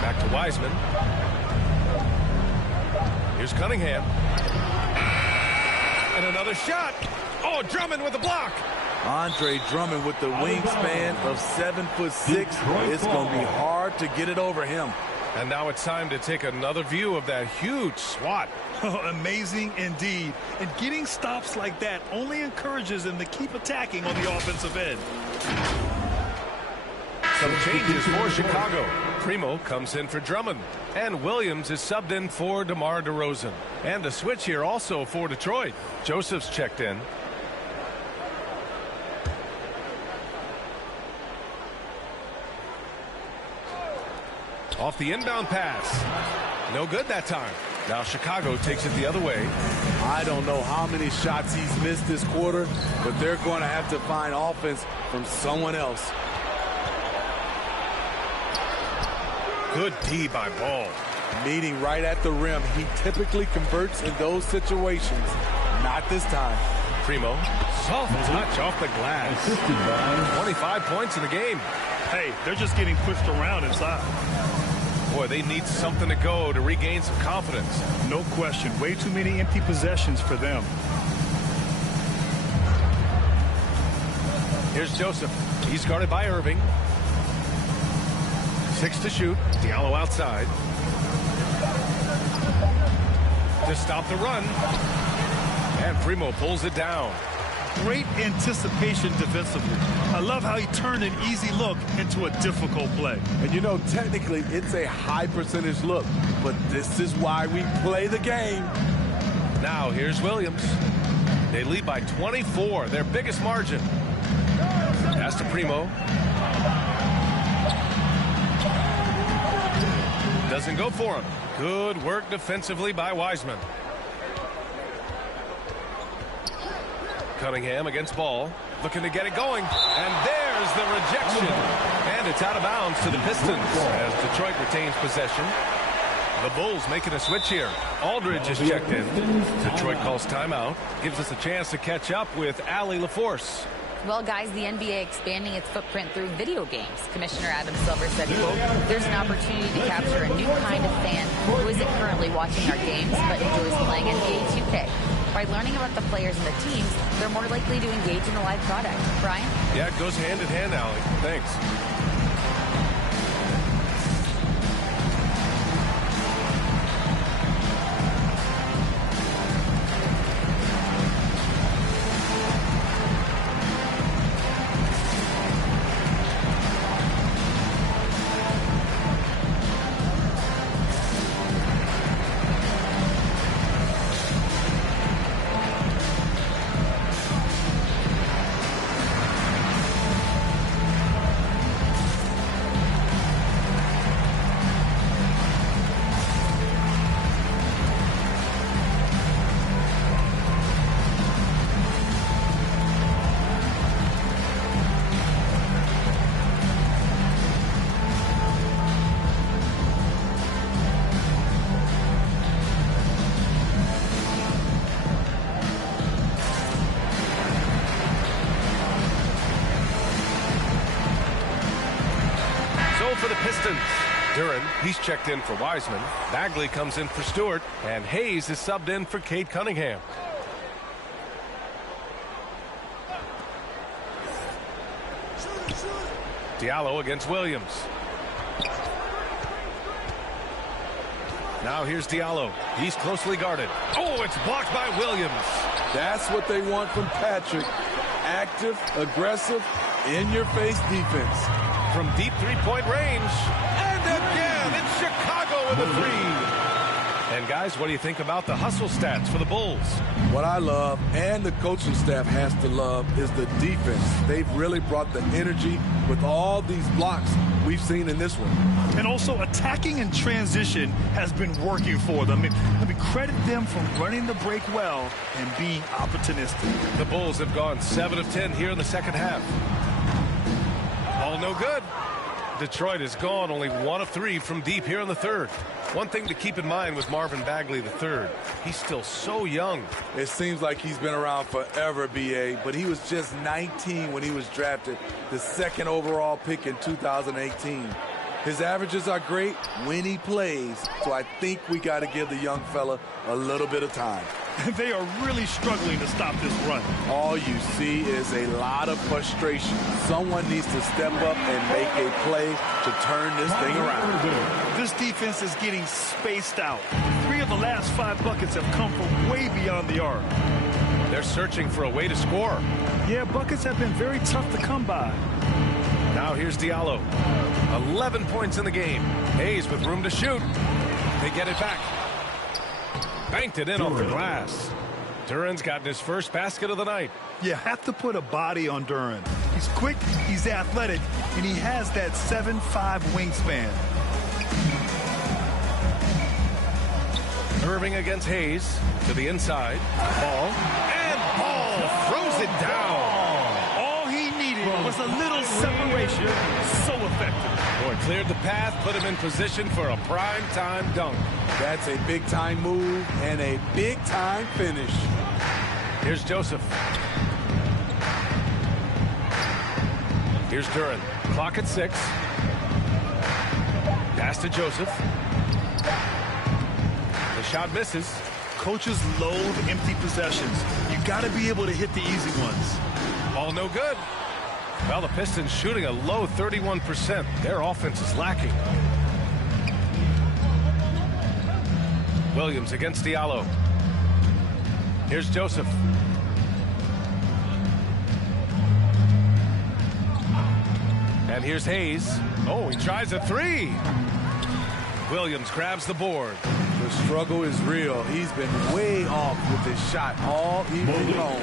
Back to Wiseman. Here's Cunningham. And another shot. Oh, Drummond with a block. Andre Drummond with the wingspan of 7'6". It's going to be hard to get it over him. And now it's time to take another view of that huge swat. Oh, amazing indeed. And getting stops like that only encourages him to keep attacking on the offensive end. Some changes for Chicago. Primo comes in for Drummond. And Williams is subbed in for DeMar DeRozan. And a switch here also for Detroit. Joseph's checked in. Off the inbound pass. No good that time. Now Chicago takes it the other way. I don't know how many shots he's missed this quarter, but they're going to have to find offense from someone else. Good D by Ball. Meeting right at the rim. He typically converts in those situations. Not this time. Primo. Soft touch off the glass. 25 points in the game. Hey, they're just getting pushed around inside. Boy, they need something to go to regain some confidence. No question. Way too many empty possessions for them. Here's Joseph. He's guarded by Irving. 6 to shoot. Diallo outside. To stop the run. And Primo pulls it down. Great anticipation defensively. I love how he turned an easy look into a difficult play. And you know, technically, it's a high percentage look, but this is why we play the game. Now, here's Williams. They lead by 24, their biggest margin. Pass to Primo. Doesn't go for him. Good work defensively by Wiseman. Cunningham against Ball. Looking to get it going. And there's the rejection. And it's out of bounds to the Pistons as Detroit retains possession. The Bulls making a switch here. Aldridge is checked in. Detroit calls timeout. Gives us a chance to catch up with Allie LaForce. Well, guys, the NBA expanding its footprint through video games. Commissioner Adam Silver said, quote, there's an opportunity to capture a new kind of fan who isn't currently watching our games but enjoys playing NBA 2K. By learning about the players and the teams, they're more likely to engage in the live product. Brian? Yeah, it goes hand in hand, Allie. Thanks. for the Pistons. Duren, he's checked in for Wiseman. Bagley comes in for Stewart. And Hayes is subbed in for Cade Cunningham. Diallo against Williams. Now here's Diallo. He's closely guarded. Oh, it's blocked by Williams. That's what they want from Patrick. Active, aggressive, in-your-face defense. From deep three-point range. And again, it's Chicago with a three. And guys, what do you think about the hustle stats for the Bulls? What I love, and the coaching staff has to love, is the defense. They've really brought the energy with all these blocks we've seen in this one. And also attacking in transition has been working for them. Let me credit them for running the break well and being opportunistic. The Bulls have gone 7 of 10 here in the second half. All no good. Detroit has gone only 1 of 3 from deep here in the third. One thing to keep in mind with Marvin Bagley III, he's still so young. It seems like he's been around forever, B.A., but he was just 19 when he was drafted, the 2nd overall pick in 2018. His averages are great when he plays, so I think we got to give the young fella a little bit of time. They are really struggling to stop this run. All you see is a lot of frustration. Someone needs to step up and make a play to turn this thing around. This defense is getting spaced out. 3 of the last 5 buckets have come from way beyond the arc. They're searching for a way to score. Yeah, buckets have been very tough to come by. Now here's Diallo. 11 points in the game. Hayes with room to shoot. They get it back. Banked it in off the glass. Duren's gotten his first basket of the night. You have to put a body on Duren. He's quick, he's athletic, and he has that 7'5" wingspan. Irving against Hayes to the inside. Ball. And Ball throws it down. All he needed was a little separation. So effective. Boy, cleared the path, put him in position for a prime-time dunk. That's a big-time move and a big-time finish. Here's Joseph. Here's Duren. Clock at 6. Pass to Joseph. The shot misses. Coaches loathe empty possessions. You got to be able to hit the easy ones. All no good. Well, the Pistons shooting a low 31%. Their offense is lacking. Williams against Diallo. Here's Joseph. And here's Hayes. Oh, he tries a 3. Williams grabs the board. The struggle is real. He's been way off with his shot all evening long.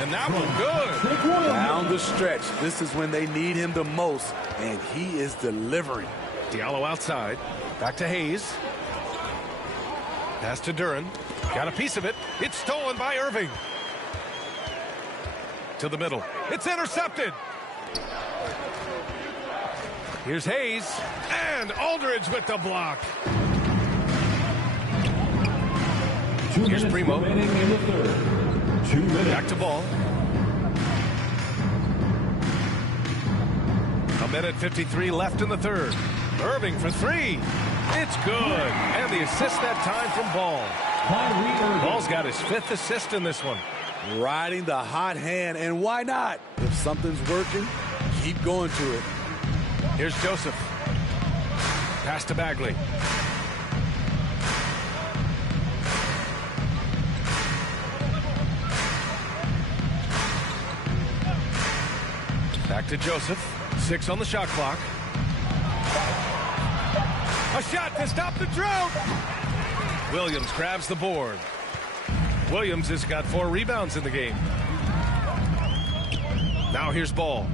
And that one good. Down the stretch. This is when they need him the most, and he is delivering. Diallo outside. Back to Hayes. Pass to Duren. Got a piece of it. It's stolen by Irving. To the middle. It's intercepted. Here's Hayes. And Aldridge with the block. Here's Primo. Back to Ball. 1:53 left in the third. Irving for 3. It's good. And the assist that time from Ball. Ball's got his 5th assist in this one. Riding the hot hand, and why not? If something's working, keep going to it. Here's Joseph. Pass to Bagley. Back to Joseph. 6 on the shot clock. A shot to stop the drought. Williams grabs the board. Williams has got 4 rebounds in the game. Now here's Ball.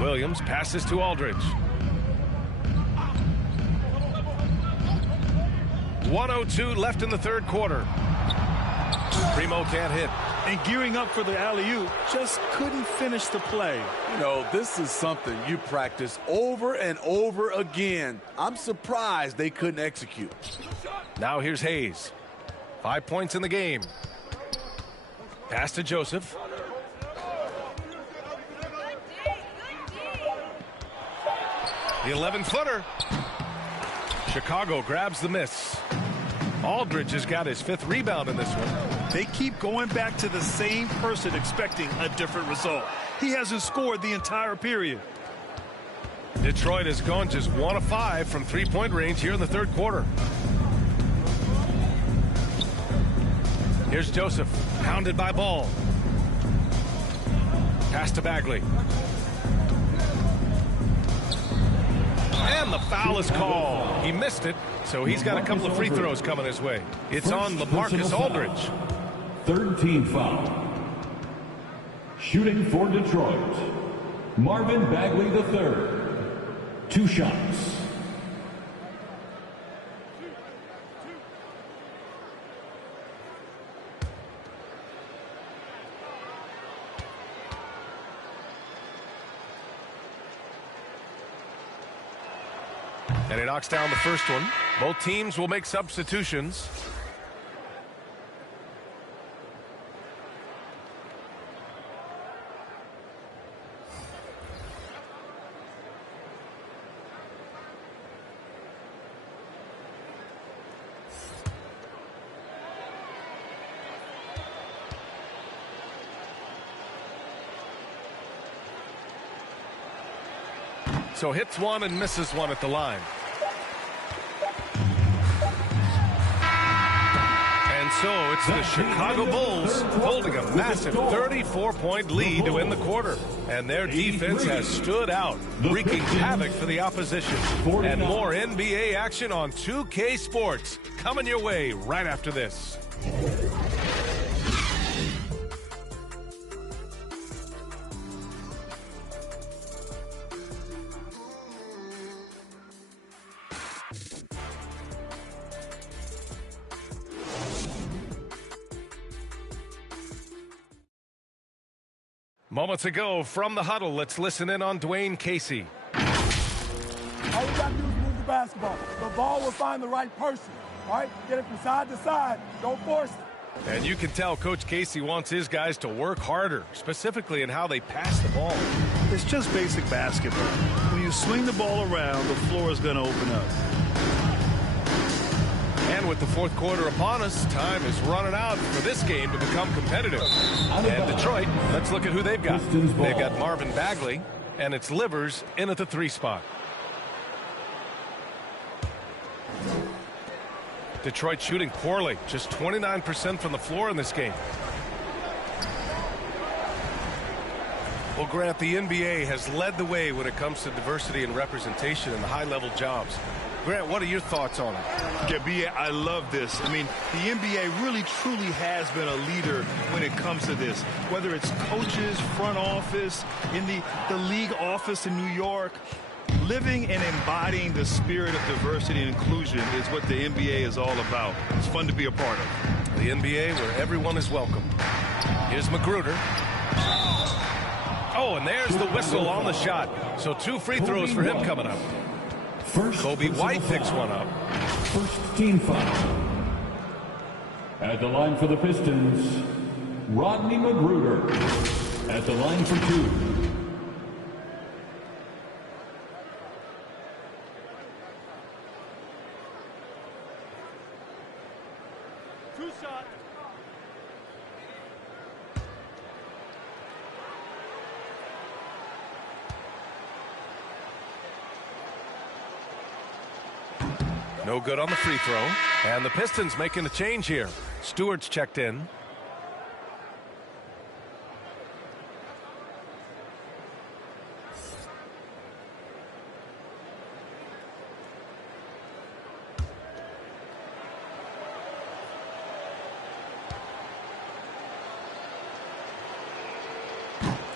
Williams passes to Aldridge. 1:02 left in the third quarter. Primo can't hit. And gearing up for the alley-oop, just couldn't finish the play. You know, this is something you practice over and over again. I'm surprised they couldn't execute. Now here's Hayes. 5 points in the game. Pass to Joseph. The 11-footer. Chicago grabs the miss. Aldridge has got his 5th rebound in this one. They keep going back to the same person expecting a different result. He hasn't scored the entire period. Detroit has gone just 1 of 5 from three-point range here in the 3rd quarter. Here's Joseph, pounded by Ball. Pass to Bagley. And the foul is called. He missed it, so he's got a couple of free throws coming his way. It's on LaMarcus Aldridge. 3rd team foul. Shooting for Detroit, Marvin Bagley III. 2 shots. And he knocks down the first one. Both teams will make substitutions. So hits one and misses one at the line. And so it's the Chicago Bulls holding a massive 34-point lead to win the quarter. And their defense has stood out, wreaking havoc for the opposition. And more NBA action on 2K Sports coming your way right after this. Moments ago from the huddle, let's listen in on Dwayne Casey. All we got to do is move the basketball. The ball will find the right person. All right? Get it from side to side. Don't force it. And you can tell Coach Casey wants his guys to work harder, specifically in how they pass the ball. It's just basic basketball. When you swing the ball around, the floor is going to open up. And with the 4th quarter upon us, time is running out for this game to become competitive. And Detroit, let's look at who they've got. They've got Marvin Bagley, and it's Livers in at the 3 spot. Detroit shooting poorly, just 29% from the floor in this game. Well, Grant, the NBA has led the way when it comes to diversity and representation in the high-level jobs. Grant, what are your thoughts on it? Yeah, B.A., I love this. I mean, the NBA really, truly has been a leader when it comes to this. Whether it's coaches, front office, in the league office in New York, living and embodying the spirit of diversity and inclusion is what the NBA is all about. It's fun to be a part of. The NBA where everyone is welcome. Here's Magruder. Oh, and there's the whistle on the shot. So 2 free throws for him coming up. Kobe White picks one up. 1st team foul. At the line for the Pistons, Rodney Magruder. At the line for 2. No good on the free throw. And the Pistons making a change here. Stewart's checked in.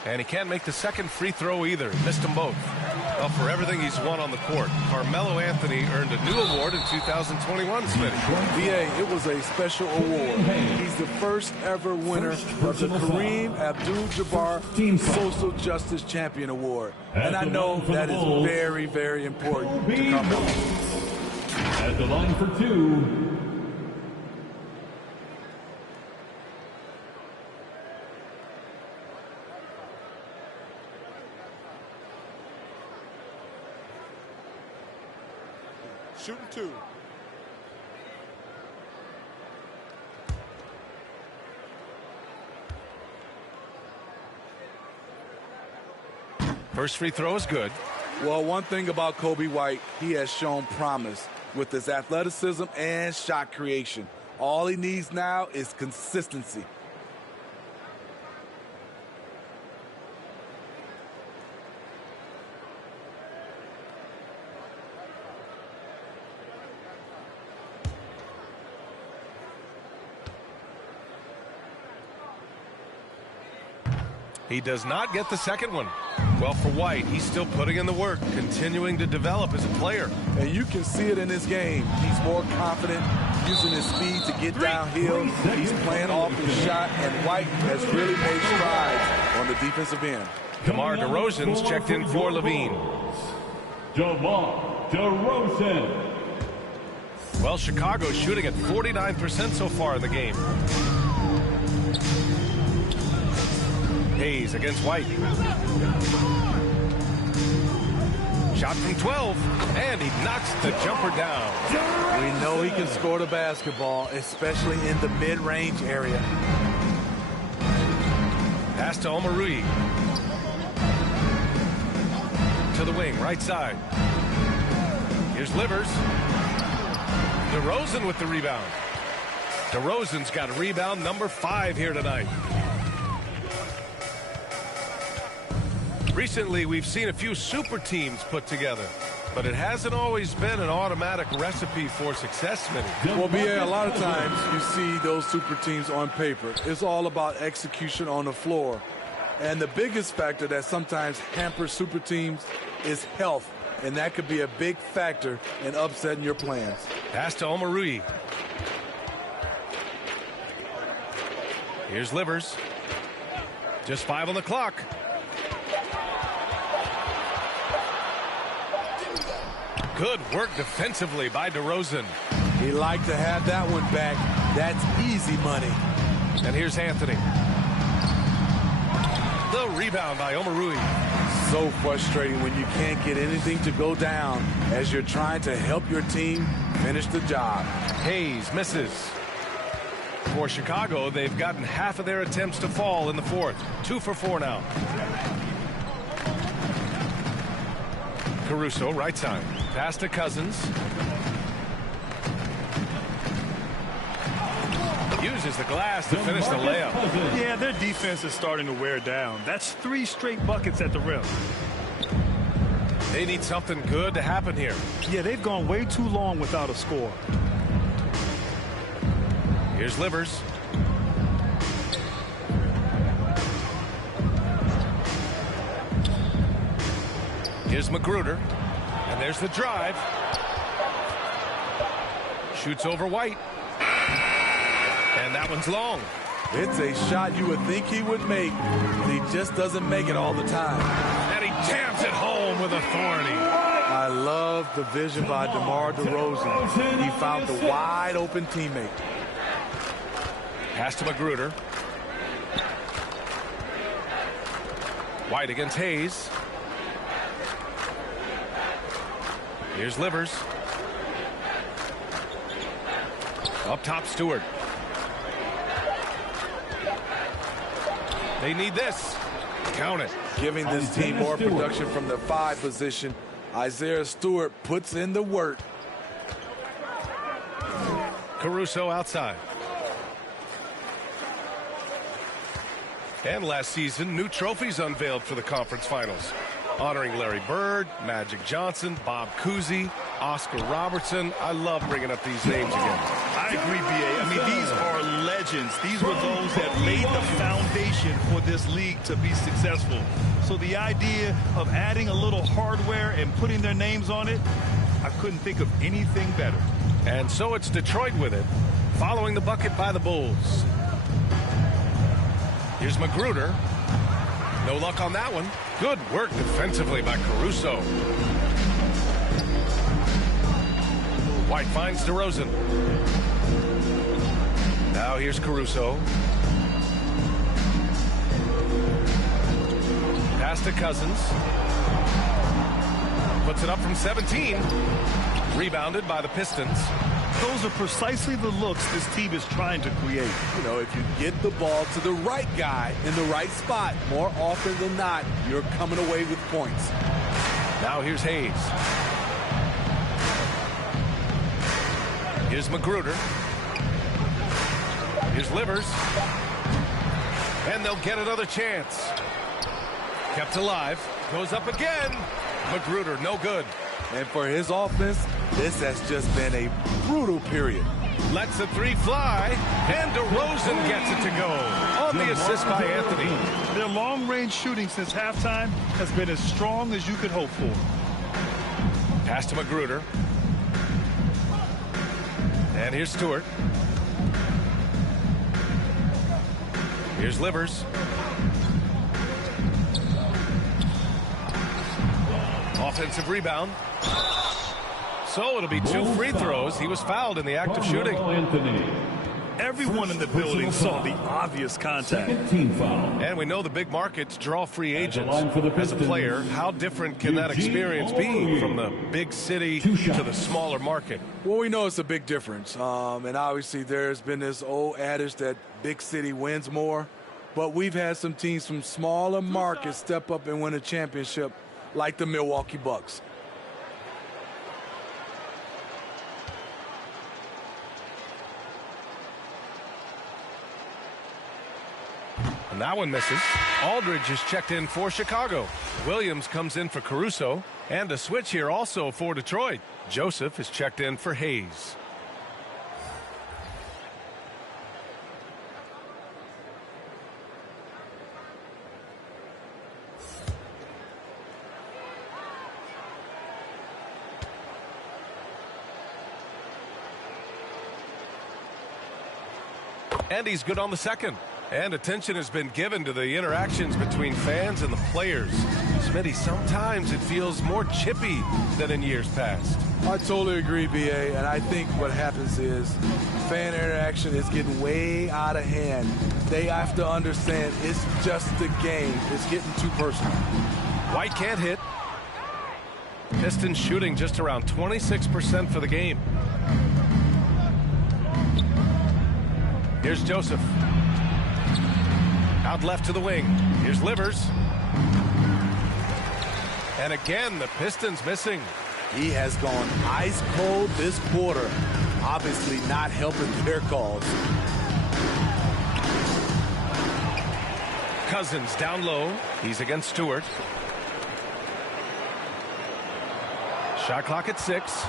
And he can't make the 2nd free throw either. He missed them both. Well, for everything he's won on the court, Carmelo Anthony earned a new award in 2021, Smitty. VA, it was a special award. He's the first ever winner of the Kareem Abdul-Jabbar Social Justice Champion Award. And I know that is very, very important to Carmelo. At the line for 2. Shooting 2. First free throw is good. Well, one thing about Kobe White, he has shown promise with his athleticism and shot creation. All he needs now is consistency. He does not get the second one. Well, for White, he's still putting in the work, continuing to develop as a player. And you can see it in his game. He's more confident, using his speed to get downhill. He's playing off his shot, and White has really made strides on the defensive end. DeMar DeRozan's checked in for Levine. DeMar DeRozan. Well, Chicago's shooting at 49% so far in the game. Hayes against White. Shot from 12, and he knocks the jumper down. We know he can score the basketball, especially in the mid-range area. Pass to Omarui. To the wing, right side. Here's Livers. DeRozan with the rebound. DeRozan's got rebound number 5 here tonight. Recently, we've seen a few super teams put together, but it hasn't always been an automatic recipe for success, Smitty. Well, BA, a lot of times you see those super teams on paper. It's all about execution on the floor. And the biggest factor that sometimes hampers super teams is health, and that could be a big factor in upsetting your plans. Pass to Omarui. Here's Livers. Just 5 on the clock. Good work defensively by DeRozan. He'd like to have that one back. That's easy money. And here's Anthony. The rebound by Omarui. So frustrating when you can't get anything to go down as you're trying to help your team finish the job. Hayes misses. For Chicago, they've gotten half of their attempts to fall in the fourth. 2 for 4 now. Caruso, right side. Pass to Cousins. Uses the glass to finish the layup. Yeah, their defense is starting to wear down. That's 3 straight buckets at the rim. They need something good to happen here. Yeah, they've gone way too long without a score. Here's Livers. Here's Magruder. And there's the drive. Shoots over White. And that one's long. It's a shot you would think he would make, but he just doesn't make it all the time. And he jams it home with authority. I love the vision by DeMar DeRozan. He found the wide open teammate. Pass to Magruder. White against Hayes. Here's Livers. Up top, Stewart. They need this. Count it. Giving this team more production from the 5 position. Isaiah Stewart puts in the work. Caruso outside. And last season, new trophies unveiled for the conference finals, honoring Larry Bird, Magic Johnson, Bob Cousy, Oscar Robertson. I love bringing up these names again. I agree, B.A. I mean, these are legends. These were those that laid the foundation for this league to be successful. So the idea of adding a little hardware and putting their names on it, I couldn't think of anything better. And so it's Detroit with it, following the bucket by the Bulls. Here's Magruder. No luck on that one. Good work defensively by Caruso. White finds DeRozan. Now here's Caruso. Pass to Cousins. Puts it up from 17. Rebounded by the Pistons. Those are precisely the looks this team is trying to create. You know, if you get the ball to the right guy in the right spot, more often than not, you're coming away with points. Now here's Hayes. Here's Magruder. Here's Livers. And they'll get another chance. Kept alive. Goes up again. Magruder, no good. And for his offense, this has just been a brutal period. Lets the three fly. And DeRozan gets it to go on the assist by Anthony. Their long-range shooting since halftime has been as strong as you could hope for. Pass to Magruder. And here's Stewart. Here's Livers. Offensive rebound. So it'll be 2 free throws. He was fouled in the act of shooting. Everyone in the building saw the obvious contact. And we know the big markets draw free agents. As a player, how different can that experience be from the big city to the smaller market? Well, we know it's a big difference. And obviously there's been this old adage that big city wins more. But we've had some teams from smaller markets step up and win a championship, like the Milwaukee Bucks. And that one misses. Aldridge is checked in for Chicago. Williams comes in for Caruso. And a switch here also for Detroit. Joseph is checked in for Hayes. And he's good on the second. And attention has been given to the interactions between fans and the players. Smitty, sometimes it feels more chippy than in years past. I totally agree, B.A., and I think what happens is fan interaction is getting way out of hand. They have to understand it's just a game. It's getting too personal. White can't hit. Pistons shooting just around 26% for the game. Here's Joseph. Out left to the wing. Here's Livers. And again, the Pistons missing. He has gone ice cold this quarter. Obviously not helping their cause. Cousins down low. He's against Stewart. Shot clock at 6.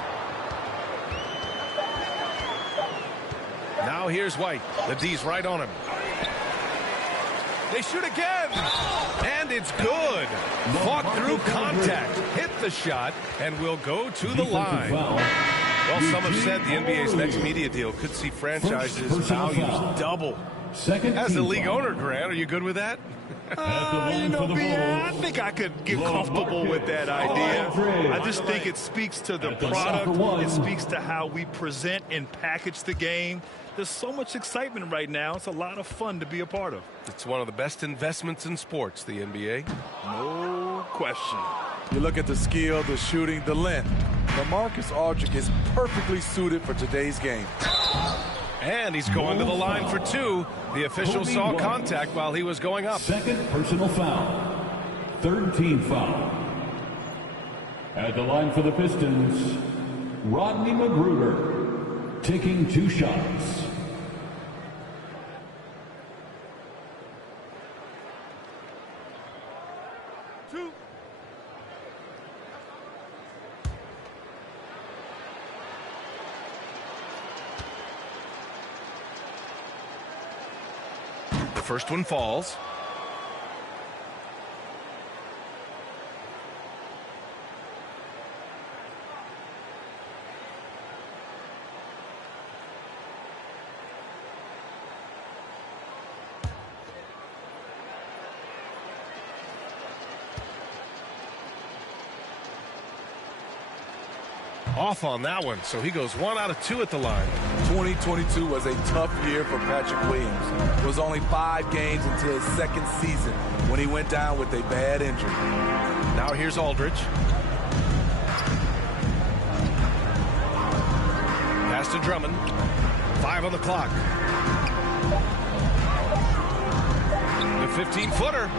Now here's White. The D's right on him. They shoot again. And it's good. Fought through contact. Hit the shot and will go to the line. Well, some have said the NBA's next media deal could see franchises' values double. As the league owner, Grant, are you good with that? You know, I think I could get comfortable with that idea. I just think it speaks to the product. It speaks to how we present and package the game. There's so much excitement right now. It's a lot of fun to be a part of. It's one of the best investments in sports, the NBA. No question. You look at the skill, the shooting, the length. LaMarcus Aldridge is perfectly suited for today's game. And he's going to the line for 2. The official saw contact while he was going up. Second personal foul. Third team foul. At the line for the Pistons, Rodney Magruder, taking 2 shots. The first one falls. Off on that one, so he goes 1 out of 2 at the line. 2022 was a tough year for Patrick Williams. It was only 5 games into his second season when he went down with a bad injury. Now here's Aldridge. Pass to Drummond. 5 on the clock. The 15-footer.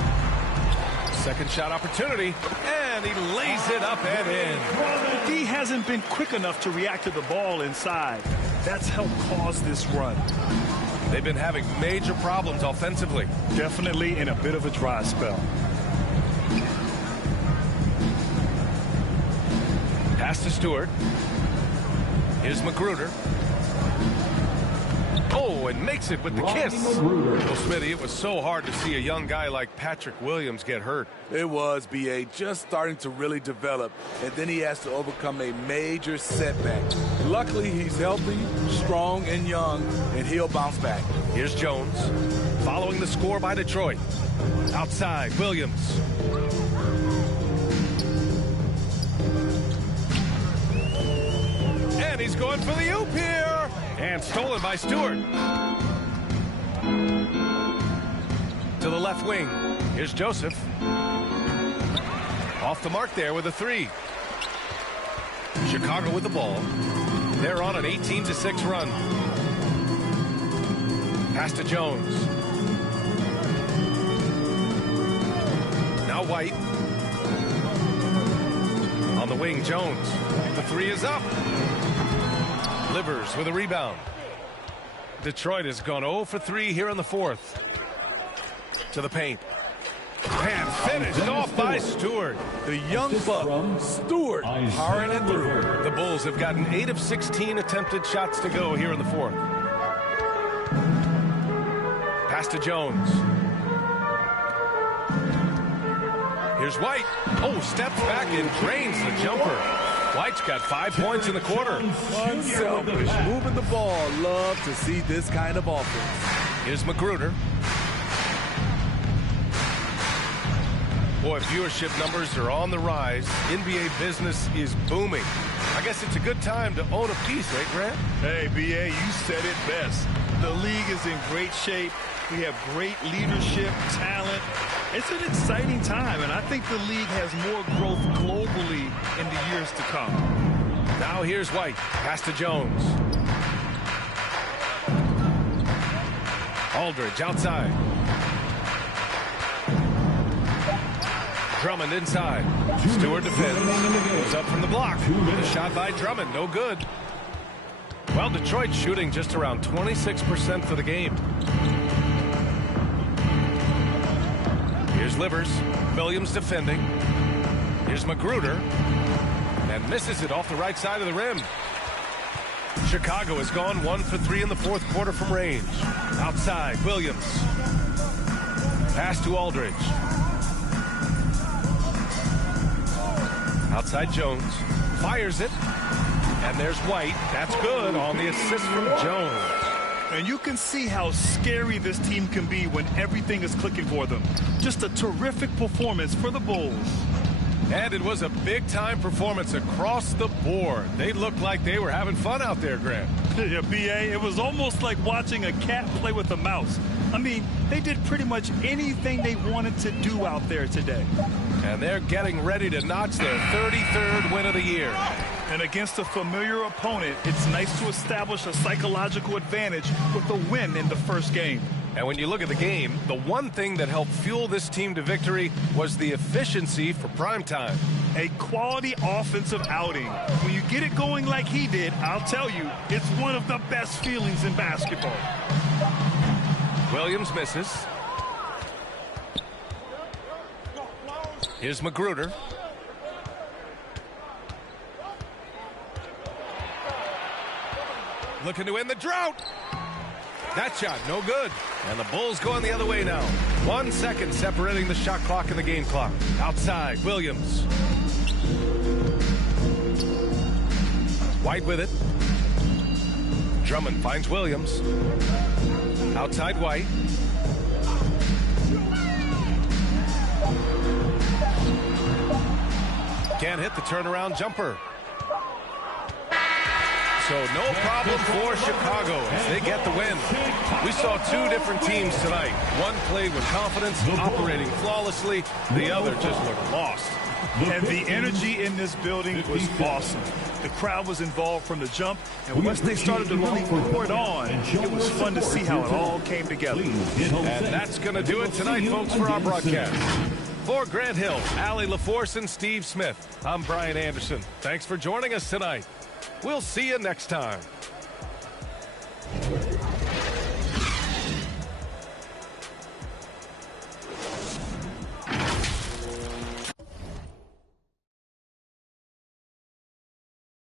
Second shot opportunity, and he lays it up and in. The D hasn't been quick enough to react to the ball inside. That's helped cause this run. They've been having major problems offensively. Definitely in a bit of a dry spell. Pass to Stewart. Here's Magruder. Oh, and makes it with the kiss. Well, Smitty, it was so hard to see a young guy like Patrick Williams get hurt. It was, B.A., just starting to really develop, and then he has to overcome a major setback. Luckily, he's healthy, strong, and young, and he'll bounce back. Here's Jones, following the score by Detroit. Outside, Williams. And he's going for the oop here. And stolen by Stewart. To the left wing. Here's Joseph. Off the mark there with a 3. Chicago with the ball. They're on an 18-6 run. Pass to Jones. Now White. On the wing, Jones. The 3 is up. Livers with a rebound. Detroit has gone 0 for 3 here in the fourth. To the paint. And finished off by Stewart. The young buck, Stewart, powering it through. The Bulls have gotten 8 of 16 attempted shots to go here in the fourth. Pass to Jones. Here's White. Oh, steps back and drains the jumper. White's got 5 points in the quarter. Unselfish, moving the ball. Love to see this kind of offense. Here's Magruder. Boy, viewership numbers are on the rise. NBA business is booming. I guess it's a good time to own a piece, right, Grant? Hey, B.A., you said it best. The league is in great shape. We have great leadership, talent. It's an exciting time, and I think the league has more growth globally in the years to come. Now here's White. Pass to Jones. Aldridge outside. Drummond inside. Stewart defends. Goes up from the block. The shot by Drummond. No good. Well, Detroit shooting just around 26% for the game. Here's Livers. Williams defending. Here's Magruder. And misses it off the right side of the rim. Chicago has gone 1 for 3 in the fourth quarter from range. Outside, Williams. Pass to Aldridge. Outside Jones. Fires it. And there's White. That's good on the assist from Jones. And you can see how scary this team can be when everything is clicking for them. Just a terrific performance for the Bulls. And it was a big-time performance across the board. They looked like they were having fun out there, Grant. Yeah, B.A., it was almost like watching a cat play with a mouse. I mean, they did pretty much anything they wanted to do out there today. And they're getting ready to notch their 33rd win of the year. And against a familiar opponent, it's nice to establish a psychological advantage with a win in the first game. And when you look at the game, the one thing that helped fuel this team to victory was the efficiency for primetime. A quality offensive outing. When you get it going like he did, I'll tell you, it's one of the best feelings in basketball. Williams misses. Here's Magruder. Looking to end the drought. That shot, no good. And the Bulls going the other way now. 1 second separating the shot clock and the game clock. Outside, Williams. White with it. Drummond finds Williams. Outside White. Can't hit the turnaround jumper. So no problem for Chicago as they get the win. We saw 2 different teams tonight. One played with confidence, operating flawlessly. The other just looked lost. And the energy in this building was awesome. The crowd was involved from the jump, and once they started to really pour it on, it was fun to see how it all came together. And that's going to do it tonight, folks, for our broadcast. For Grant Hill, Allie LaForce, and Steve Smith, I'm Brian Anderson. Thanks for joining us tonight. We'll see you next time.